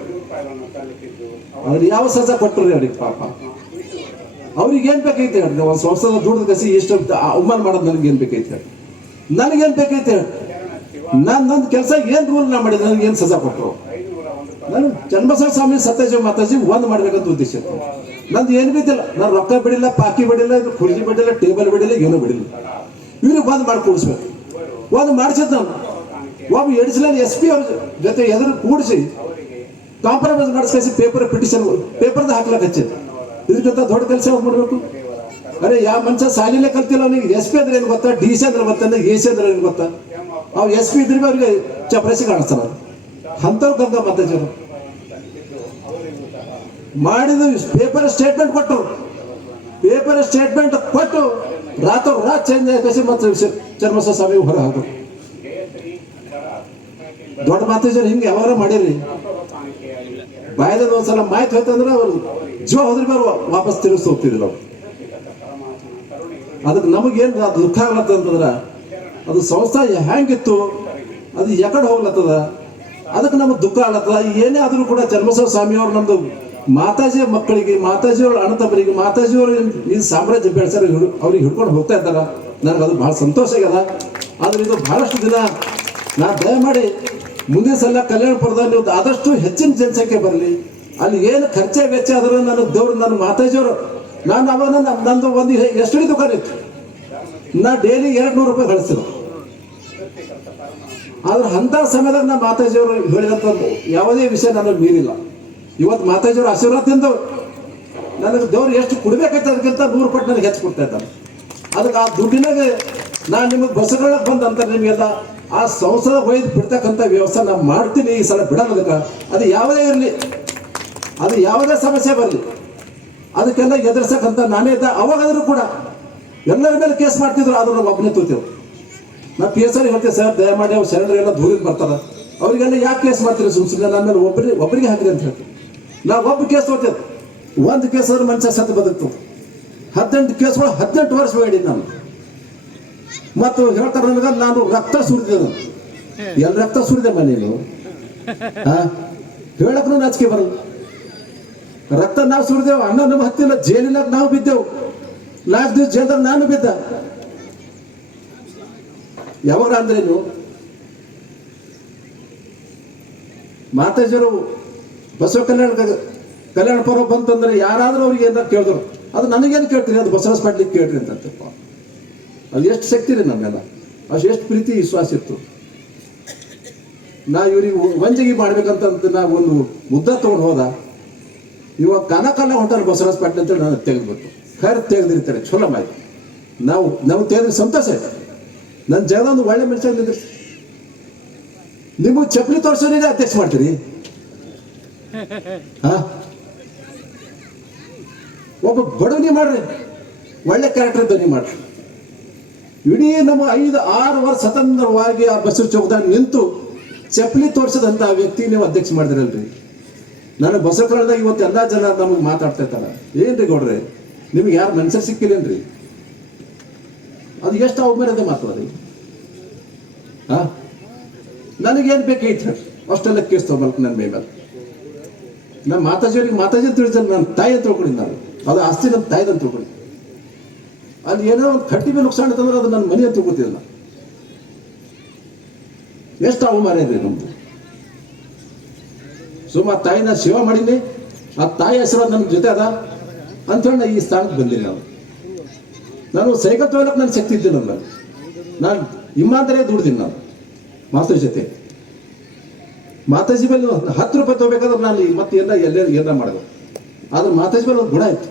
ಅವ್ರಿಗೆ ಯಾವ ಸಜಾ ಕೊಟ್ಟರು ಅವ್ರಿಗೆ? ಪಾಪ ಅವ್ರಿಗೆ ಏನ್ ಬೇಕೈತೆ ಹೇಳಿ? ಒಂದು ಸಂಸ್ಥೆದ ದುಡ್ದು ಕಸಿ ಎಷ್ಟು ಅವಮಾನ ಮಾಡೋದು ನನಗೇನು ಬೇಕೈತೆ ಹೇಳಿ? ನನಗೇನು ಬೇಕೈತೆ ಹೇಳಿ? ನಂದೊಂದು ಕೆಲಸ ಏನು ರೂಲ್ ನಾ ಮಾಡಿದ್ರೆ ನನಗೇನು ಸಜಾ ಕೊಟ್ಟರು? ನಾನು ಚನ್ನಬಸವ ಸ್ವಾಮಿ, ಸತ್ಯಜೀವ ಮಾತಾಜಿ ಒಂದು ಮಾಡ್ಬೇಕಂತ ಉದ್ದೇಶ ಇತ್ತು. ನಂದು ಏನು ಬಿದ್ದಿಲ್ಲ. ನಾನು ರೊಕ್ಕ ಬಿಡಿಲ್ಲ, ಪಾಕಿ ಬಿಡಿಲ್ಲ, ಇದು ಕುರ್ಜಿ ಬಿಡಿಲ್ಲ, ಟೇಬಲ್ ಬಿಡಿಲ್ಲ, ಏನೂ ಬಿಡಿಲ್ಲ. ಇವ್ರಿಗೆ ಒಂದು ಮಾಡಿ ಕೂಡಿಸ್ಬೇಕು. ಒಂದು ಮಾಡಿಸಿದ್ ನಾನು ಒಬ್ಬ ಎಡಿಷನಲ್ SP ಅವ್ರ ಜೊತೆ ಎದುರು ಕೂಡಿಸಿ ಕಾಂಪ್ರಮೈಸ್ ಮಾಡಿಸ್ಕಳಿಸಿ ಪೇಪರ್ದ ಹಾಕ್ಲಕ್ಕೆ ಹಚ್ಚಿದ್. ಇದಕ್ಕಿಂತ ದೊಡ್ಡ ಕೆಲಸ ಮಾಡ್ಬೇಕು. ಅರೆ ಯಾವ ಮನುಷ್ಯ ಸಾಲಿನೇ ಕಲ್ತಿಲ್ಲ. ಅವನಿಗೆ SP ಅಂದ್ರೆ ಏನು ಗೊತ್ತಾ, DC ಅಂದ್ರೆ ಗೊತ್ತಾ, AC ಅಂದ್ರೆ ಏನು ಗೊತ್ತಾ? ಅವ್ರು SP ಇದ್ರೆ ಅವ್ರಿಗೆ ಚಪರಸಿ ಕಾಣಿಸ್ತಾರ. ಅಂಥವ್ರು ಗಂಗಾ ಮಾತಾಜರು ಮಾಡಿದ ಪೇಪರ್ ಸ್ಟೇಟ್ಮೆಂಟ್ ಕೊಟ್ಟರು. ಪೇಪರ್ ಸ್ಟೇಟ್ಮೆಂಟ್ ಕೊಟ್ಟು ರಾತ್ ಚೇಂಜ್ ಆಗಿ ಮತ್ತೆ ಚನ್ನಬಸವ ಸ್ವಾಮಿ ಹೊರ ಹಾಕೋದು. ದೊಡ್ಡ ಮಾತಾಜರು ಹಿಂಗೆ ಯಾವಾಗ ಮಾಡಿರಿ? ಬಾಯ್ದ ಒಂದ್ಸಲ ಮಾಹಿತಿ ಹೋಯ್ತಂದ್ರೆ ಅವ್ರು ಜೀವ ಹೋದ್ರೆ ಅವ್ರು ವಾಪಸ್ ತಿರುಗಿಸಿ ಹೋಗ್ತಿದ್ರು. ಅದಕ್ಕೆ ನಮಗೇನು ಅದು ದುಃಖ ಆಗ್ಲತ್ತಂತಂದ್ರೆ ಅದು ಸಂಸ್ಥೆ ಹೆಂಗಿತ್ತು, ಅದು ಎಕಡೆ ಹೋಗ್ಲತ್ತದ, ಅದಕ್ಕೆ ನಮಗೆ ದುಃಖ ಆಗ್ಲತ್ತದ. ಏನೇ ಆದರೂ ಕೂಡ ಚನ್ನಬಸವ ಸ್ವಾಮಿ ಅವ್ರು ನಮ್ದು ಮಾತಾಜಿಯ ಮಕ್ಕಳಿಗೆ, ಮಾತಾಜಿಯವ್ರ ಅಣ್ಣತಮ್ಮರಿಗೆ, ಮಾತಾಜಿಯವರು ಈ ಸಾಮ್ರಾಜ್ಯ ಬೆಳೆಸೋರು ಅವ್ರಿಗೆ ಹಿಡ್ಕೊಂಡು ಹೋಗ್ತಾ ಇದ್ದಾರ. ನನಗೆ ಅದು ಭಾಳ ಸಂತೋಷ ಆಗ್ಯದ. ಆದ್ರೆ ಇದು ಬಹಳಷ್ಟು ದಿನ ನಾ ದಯಮಾಡಿ ಮುಂದಿನ ಸಲ ಕಲ್ಯಾಣಪುರದಲ್ಲಿ ಆದಷ್ಟು ಹೆಚ್ಚಿನ ಜನಸಂಖ್ಯೆ ಬರಲಿ. ಅಲ್ಲಿ ಏನು ಖರ್ಚೆ ವೆಚ್ಚ ಆದರೂ ನನಗೆ ದೇವ್ರು, ನನ್ನ ಮಾತಾಜಿಯವರು ನಾನು ಅವಾಗ ನಂದು ಒಂದು ಎಷ್ಟಡಿ ದುಕಾನ್ ಇತ್ತು, ನಾ ಡೈಲಿ 200 ರೂಪಾಯಿ ಗಳಿಸ್ತೀನಿ. ಆದ್ರೆ ಅಂಥ ಸಮಯದಾಗ ನಾ ಮಾತಾಜಿಯವರು ಹೇಳಿದಂಥ ಯಾವುದೇ ವಿಷಯ ನನಗೆ ಮೀರಿಲ್ಲ. ಇವತ್ತು ಮಾತಾಜಿಯವ್ರ ಆಶೀರ್ವಾದದಿಂದ ನನಗೆ ದೇವ್ರು ಎಷ್ಟು ಕೊಡ್ಬೇಕಾಯ್ತು ಅದಕ್ಕಿಂತ 100 ಪಟ್ಟು ನನಗೆ ಹೆಚ್ಚು ಕೊಡ್ತಾ ಇದ್ದಾನೆ. ಅದಕ್ಕೆ ಆ ದುಡ್ಡಿನಾಗ ನಾನು ನಿಮಗೆ ಬಸ್ಗಳಕ್ಕೆ ಬಂದು ಅಂತ ನಿಮಗೆಲ್ಲ ಆ ಸಂಸದ ಒಯ್ದು ಬಿಡ್ತಕ್ಕಂಥ ವ್ಯವಸ್ಥೆ ನಾನು ಮಾಡ್ತೀನಿ. ಈ ಸಲ ಬಿಡೋದಕ್ಕೆ ಅದು ಯಾವುದೇ ಇರಲಿ, ಅದು ಯಾವುದೇ ಸಮಸ್ಯೆ ಬರಲಿ, ಅದಕ್ಕೆಲ್ಲ ಎದುರಿಸಕ್ಕಂಥ ನಾನೇ ಇದ್ದ. ಅವಾಗಾದರೂ ಕೂಡ ಎಲ್ಲರ ಮೇಲೆ ಕೇಸ್ ಮಾಡ್ತಿದ್ರು, ಆದ್ರೂ ನಾವು ಒಬ್ಬನೇ ತೋತೇವೆ. ನಾ PSR ಹೇಳ್ತೇವೆ, ಸರ್ ದಯಮಾಡಿ ಅವ್ರು ಶರಣರೆಲ್ಲ ದೂರಿಂದ ಬರ್ತಾರೆ, ಅವರಿಗೆಲ್ಲ ಯಾಕೆ ಕೇಸ್ ಮಾಡ್ತೀರಿ ಸುಮ್ಮನೆ ನನ್ನ ಮೇಲೆ ಒಬ್ಬರಿಗೆ ಹಾಕಿರಿ ಅಂತ ಹೇಳ್ತೀವಿ. ನಾವು ಒಬ್ಬ ಕೇಸ್ ತೋತೇವೆ, ಒಂದು ಕೇಸ್ ಆದ್ರೆ ಮನುಷ್ಯ ಸತ್ತು ಬದುಕ್ತು. 18 ಕೇಸ್ಗಳು 18 ವರ್ಷ ಬೇಡಿ ನಾನು. ಮತ್ತು ಹೇಳ್ತಾರೆ ನನಗೆ ನಾನು ರಕ್ತ ಸುರಿದೆ, ನಾನು ಎಲ್ಲಿ ರಕ್ತ ಸುರಿದೆ ಮನೇನು ಹೇಳಕ್ಕೂ ನಾಚಿಕೆ ಬರಲ್ಲ. ರಕ್ತ ನಾವು ಸುರಿದೆವು, ಅಣ್ಣ ನಮ್ಮ ಹತ್ತಿಲ್ಲ, ಜೈಲಿನಾಗ ನಾವು ಬಿದ್ದೆವು, 4 ದಿವಸ ಜೈಲ್ದಾಗ ನಾನು ಬಿದ್ದ. ಯಾವಾಗ ಅಂದ್ರೇನು ಮಾತಾಜಿಯವರು ಬಸವ ಕಲ್ಯಾಣ ಪರ್ವ ಬಂತಂದ್ರೆ ಯಾರಾದ್ರೂ ಅವ್ರಿಗೆ ಏನಾರು ಕೇಳಿದ್ರು, ಅದು ನನಗೇನು ಕೇಳ್ತೀರಿ, ಅದು ಬಸವರಾಜ ಪಾಟೀಲ್ ಕೇಳ್ರಿ ಅಂತಪ್ಪ. ಅದು ಎಷ್ಟು ಶಕ್ತಿ ರೀ ನಮ್ಮೆಲ್ಲ, ಅಷ್ಟು ಎಷ್ಟು ಪ್ರೀತಿ ವಿಶ್ವಾಸ ಇತ್ತು. ನಾ ಇವ್ರಿಗೆ ವಂಚಗಿ ಮಾಡ್ಬೇಕಂತ ನಾ ಒಂದು ಮುದ್ದ ತೊಗೊಂಡು ಹೋದ, ಇವಾಗ ಕನಕಲ್ಲ ಹೊಂಟಾರ ಬಸವರಾಜ ಪಾಟೀಲ್ ಅಂತೇಳಿ ನಾನು ತೆಗೆದ್ಬಿಟ್ಟು ಖರೆ ತೆಗೆದಿರ್ತಾರೆ. ಚಲೋ ಮಾಹಿತಿ ನಾವು ನಮ್ಗೆ ತೆಗೆದ್ರೆ ಸಂತೋಷ ಆಯ್ತು. ನನ್ನ ಜಗದ ಒಂದು ಒಳ್ಳೆ ಮನುಷ್ಯ ನಿಂದ್ರಿ. ನಿಮಗೆ ಚಪ್ಪಲಿ ತೋರಿಸೋರಿಗೆ ಅಧ್ಯಕ್ಷ ಮಾಡ್ತೀರಿ? ಒಬ್ಬ ಬಡವನಿ ಮಾಡ್ರಿ, ಒಳ್ಳೆ ಕ್ಯಾರೆಕ್ಟರ್ ಇದ್ದವನಿ ಮಾಡ್ರಿ. ಇಡೀ ನಮ್ಮ 5-6 ವರ್ಷ ಸ್ವತಂತ್ರವಾಗಿ ಆ ಬಸವ ಚೌಕದಾಗ ನಿಂತು ಚಪ್ಪಲಿ ತೋರಿಸದಂತ ವ್ಯಕ್ತಿ ನೀವು ಅಧ್ಯಕ್ಷ ಮಾಡಿದ್ರಲ್ರಿ. ನಾನು ಬಸವ ಕಳೆದಾಗ ಇವತ್ತು ಎಲ್ಲ ಜನ ನಮಗೆ ಮಾತಾಡ್ತಾ ಇರ್ತಾರ, ಏನ್ರಿ ಗೌಡ್ರೆ ನಿಮ್ಗೆ ಯಾರು ಮನುಷ್ಯರು ಸಿಕ್ಕಿಲ್ಲೇನ್ರಿ? ಅದು ಎಷ್ಟು ಅವಮಾನದ ಮಾತು ಅದು. ನನಗೇನು ಬೇಕೈತೆ ಅಷ್ಟೆಲ್ಲ ಕೇಸ್ ತಗೊಬಲ್ಕ ನನ್ನ ಮೇಲೆ. ನಮ್ಮ ಮಾತಾಜಿಯವ್ರಿಗೆ ಮಾತಾಜಿ ಅಂತ ತಿಳಿದ ನನ್ನ ತಾಯಿ ಅಂತ ತಿಳ್ಕೊಂಡಿದ್ದು ನಾನು, ಅದು ಆಸ್ತಿ ನನ್ನ ತಾಯಿದ ಅಂತ ತಿಳ್ಕೊಂಡು. ಅಲ್ಲಿ ಏನೋ ಒಂದು ಕಟ್ಟಿ ಮೇಲೆ ನುಕ್ಸಾನ ಅಂತಂದ್ರೆ ಅದು ನನ್ನ ಮನೆ ಅಂತ ತಿಳ್ಕೊತಿದ್ದ. ಎಷ್ಟು ಅವಮಾನ ಇದೆ ನಮ್ದು. ಸುಮ್ಮ ಆ ತಾಯಿನ ಸೇವಾ ಮಾಡೀನಿ, ಆ ತಾಯಿ ಹೆಸರು ನನ್ನ ಜೊತೆ ಅದ ಅಂತೇಳಿ ನಾ ಈ ಸ್ಥಾನಕ್ಕೆ ಬಂದಿಲ್ಲ. ನಾನು ಸೈಕಲ್ ತೊಗೊಳಕ್ಕೆ ನನ್ನ ಶಕ್ತಿ ಇದ್ದಿಲ್ಲ, ನಾನು ಇಮ್ಮಾಂತರೇ ದುಡ್ದಿನಿ. ನಾನು ಮಾತಾಜಿ ಜೊತೆ ಮಾತಾಜಿ ಮೇಲೆ 10 ರೂಪಾಯಿ ತಗೋಬೇಕಾದ್ರೆ ನಾನು ಮತ್ತೆ ಎಲ್ಲ ಮಾಡಿದೆ. ಆದ್ರೆ ಮಾತಾಜಿ ಮೇಲೆ ಒಂದು ಗುಣ ಇತ್ತು.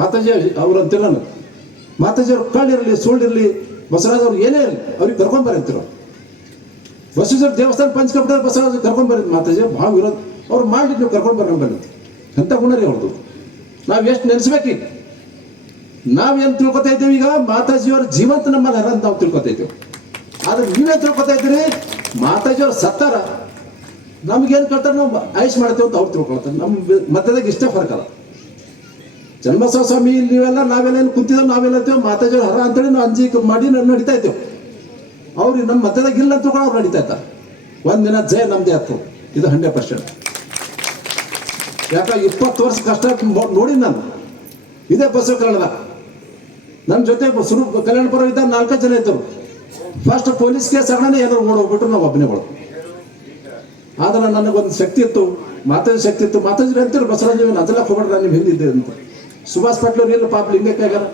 ಮಾತಾಜಿ ಅವ್ರು ಅಂತಿಲ್ಲ, ನಾನು ಮಾತಾಜಿ ಅವ್ರು ಕಳ್ಳಿರಲಿ ಸುಳ್ಳಿರಲಿ ಬಸವರಾಜ್ ಅವ್ರು ಏನೇ ಇರಲಿ ಅವ್ರಿಗೆ ಕರ್ಕೊಂಬರಿ ಅಂತಿರೋ. ಬಸವೇಶ್ವರ ದೇವಸ್ಥಾನ ಪಂಚಕಪಟ ಬಸವರಾಜ್ ಕರ್ಕೊಂಬರಿ, ಮಾತಾಜಿ ಭಾಳ ವಿರೋಧ ಅವ್ರು ಮಾಡಿ ನೀವು ಕರ್ಕೊಂಡ್ಬರ್ರಿ ಬಂದಿತ್ತು. ಎಂಥ ಗುಣ ರೀ ಅವ್ರದ್ದು. ನಾವು ಎಷ್ಟು ನೆನೆಸ್ಬೇಕೀಗ. ನಾವೇನು ತಿಳ್ಕೊತಾ ಇದ್ದೇವೆ ಈಗ, ಮಾತಾಜಿಯವ್ರ ಜೀವಂತ ನಮ್ಮಲ್ಲಿ ಹರ ಅಂತ ನಾವು ತಿಳ್ಕೊತಾ ಇದ್ದೇವೆ. ಆದ್ರೆ ನೀವೇ ತಿಳ್ಕೊತಾ ಇದ್ದೀರಿ ಮಾತಾಜಿಯವ್ರು ಸತ್ತಾರ, ನಮ್ಗೇನು ಕೇಳ್ತಾರೆ ನಾವು ಆಯುಷ್ ಮಾಡ್ತೇವೆ ಅಂತ ಅವ್ರು ತಿಳ್ಕೊಳ್ತಾರೆ. ನಮ್ಮ ಮಧ್ಯದಾಗ ಇಷ್ಟೇ ಫರ್ಕ್ ಅಲ್ಲ. ಚನ್ನಬಸವ ಸ್ವಾಮಿ ನೀವೆಲ್ಲ ನಾವೆಲ್ಲೇನು ಕುಂತಿದ್ದೇವೆ, ನಾವೆಲ್ಲ ಅಂತೇವೆ ಮಾತಾಜಿಯವ್ರ ಹರ ಅಂತೇಳಿ ನಾವು ಅಂಜಿ ಮಾಡಿ ನಡೀತಾ ಇದ್ದೇವೆ. ಅವ್ರಿಗೆ ನಮ್ಮ ಮಧ್ಯದಾಗ ಇಲ್ಲ ಅಂತ ಕೂಡ ಅವ್ರು ನಡೀತಾ ಇರ್ತಾರೆ. ಒಂದಿನ ಜಯ ನಮ್ದೇ ಆಗ್ತದೆ, ಇದು 100%. ಯಾಕೆ 20 ವರ್ಷ ಕಷ್ಟ ನೋಡಿ ನಾನು ಇದೇ ಬಸವ ಕಲ್ಯಾಣದಾಗ. ನನ್ನ ಜೊತೆ ಕಲ್ಯಾಣ ಪರ್ವ ಇದ್ದಾಗ 4 ಜನ ಇದ್ದರು. ಫಸ್ಟ್ ಪೊಲೀಸ್ ಕೇಸ್ ಆಗೋಣ ಏನಾದ್ರು ಓಡೋಗ್ಬಿಟ್ರು ನಾವು ಒಬ್ಬನೇಗಳು. ಆದ್ರೆ ನನಗೊಂದು ಶಕ್ತಿ ಇತ್ತು, ಮಾತಾಜಿ ಶಕ್ತಿ ಇತ್ತು. ಮಾತಾಜಿ ಅಂತೀರು ಬಸವರಾಜ್ ಅದೆಲ್ಲ ಹೋಗ್ಬಿಟ್ರೆ ನೀವು ಹಿಂದಿದ್ದೆ ಅಂತ. ಸುಭಾಷ್ ಪಾಟ್ಲ್ ಅವ್ರು ಎಲ್ಲ ಪಾಪ ಲಿಂಗಕ್ಕಾಗಾರ,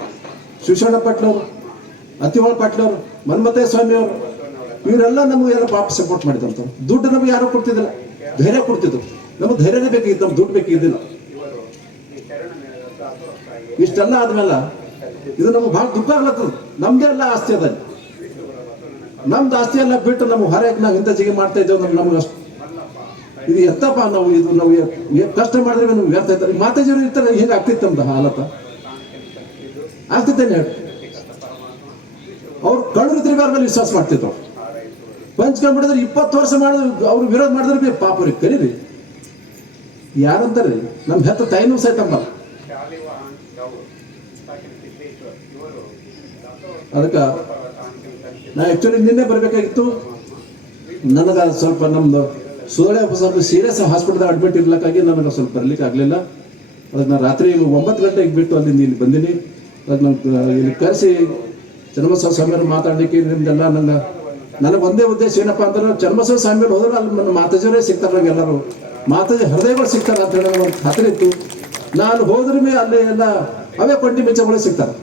ಶಿವಶರಣ ಪಾಟ್ಲ್ ಅವರು, ಅತಿವಾಳ ಪಾಟ್ಲ್ ಅವರು, ಮನ್ಮಥಯ್ಯ ಸ್ವಾಮಿ ಅವರು, ಇವರೆಲ್ಲ ನಮಗೆಲ್ಲ ಪಾಪ ಸಪೋರ್ಟ್ ಮಾಡಿದಂತ. ದುಡ್ಡು ನಮಗೆ ಯಾರು ಕೊಡ್ತಿದ್ದಿಲ್ಲ, ಧೈರ್ಯ ಕೊಡ್ತಿದ್ರು. ನಮಗೆ ಧೈರ್ಯನೇ ಬೇಕಿತ್ತು, ನಮ್ಗೆ ದುಡ್ಡು ಬೇಕಿದ್ದಿಲ್ಲ. ಇಷ್ಟೆಲ್ಲ ಆದ್ಮೇಲೆ ಇದು ನಮ್ಗೆ ಭಾಳ ದುಃಖ ಆಗ್ಲತ್ತದ. ನಮ್ದೇ ಎಲ್ಲ ಆಸ್ತಿ ಅದ, ನಮ್ದು ಆಸ್ತಿ ಎಲ್ಲ ಬಿಟ್ಟು ನಮ್ಗೆ ಹೊರಗೆ ನಾವು ಇಂಥ ಜಿಗೆ ಮಾಡ್ತಾ ಇದ್ದೇವೆ. ನಮ್ಗೆ ಅಷ್ಟು ಇದು ಎತ್ತಪ್ಪ, ನಾವು ಕಷ್ಟ ಮಾಡಿದ್ರೆ ನಮ್ಗೆ ವ್ಯರ್ಥ ಇರ್ತಾರೆ. ಮಾತಾಜಿಯವರು ಇರ್ತಾರೆ, ಹಿಂಗೆ ಆಗ್ತಿತ್ತು ನಮ್ದು ಹಾಲತ್ತ ಆಗ್ತಿದ್ದೇನೆ ಹೇಳಿ. ಅವ್ರು ಕಳ್ಳರು ತಿರುಗಾರ ಮೇಲೆ ವಿಶ್ವಾಸ ಮಾಡ್ತಿದ್ರು. ಪಂಚ್ಕೊಂಡ್ಬಿಡಿದ್ರೆ 20 ವರ್ಷ ಮಾಡಿದ್ರು, ಅವ್ರು ವಿರೋಧ ಮಾಡಿದ್ರೆ ಪಾಪ ಅವ್ರಿಗೆ ಕರೀರಿ ಯಾರಂತಾರ್ರಿ. ನಮ್ಮ ಹೆತ್ತ ತಾಯಿನೂ ಸಹಿತಂಬ. ಅದಕ್ಕೆ ನಾ ಆ್ಯಕ್ಚುಲಿ ನಿನ್ನೆ ಬರಬೇಕಾಗಿತ್ತು. ನನಗೆ ಸ್ವಲ್ಪ ನಮ್ದು ಸುಧಳೆ ಸ್ವಲ್ಪ ಸೀರಿಯಸ್ ಹಾಸ್ಪಿಟಲ್ದಾಗ ಅಡ್ಮಿಟ್ ಇರ್ಲಿಕ್ಕಾಗಿ ನನಗೆ ಸ್ವಲ್ಪ ಬರ್ಲಿಕ್ಕೆ ಆಗಲಿಲ್ಲ. ಅದಕ್ಕೆ ನಾನು ರಾತ್ರಿ 9 ಗಂಟೆಗೆ ಬಿಟ್ಟು ಅಲ್ಲಿಂದ ಇಲ್ಲಿ ಬಂದೀನಿ. ಅದಕ್ಕೆ ನಾನು ಇಲ್ಲಿ ಕರೆಸಿ ಚನ್ನಬಸವ ಸ್ವಾಮಿಯವ್ರು ಮಾತಾಡಲಿಕ್ಕೆ ನಿಮ್ದೆಲ್ಲ ನನಗೆ ಒಂದೇ ಉದ್ದೇಶ ಏನಪ್ಪ ಅಂದ್ರೆ, ಚನ್ನಬಸವ ಸ್ವಾಮಿಯವ್ರು ಹೋದ್ರೆ ಅಲ್ಲಿ ನನ್ನ ಮಾತಾಜಿಯವರೇ ಸಿಗ್ತಾರೆ, ನಂಗೆ ಎಲ್ಲರೂ ಮಾತಾಜಿ ಹೃದಯಗಳು ಸಿಗ್ತಾರೆ ಅಂತ ಹೇಳಿ ನನಗೆ ಒಂದು ಖಾತ್ರಿ ಇತ್ತು. ನಾನು ಹೋದ್ರೂ ಅಲ್ಲಿ ಎಲ್ಲ ಅವೇ ಕೊಂಡಿ ಮೆಚ್ಚಗಳು ಸಿಗ್ತಾರೆ.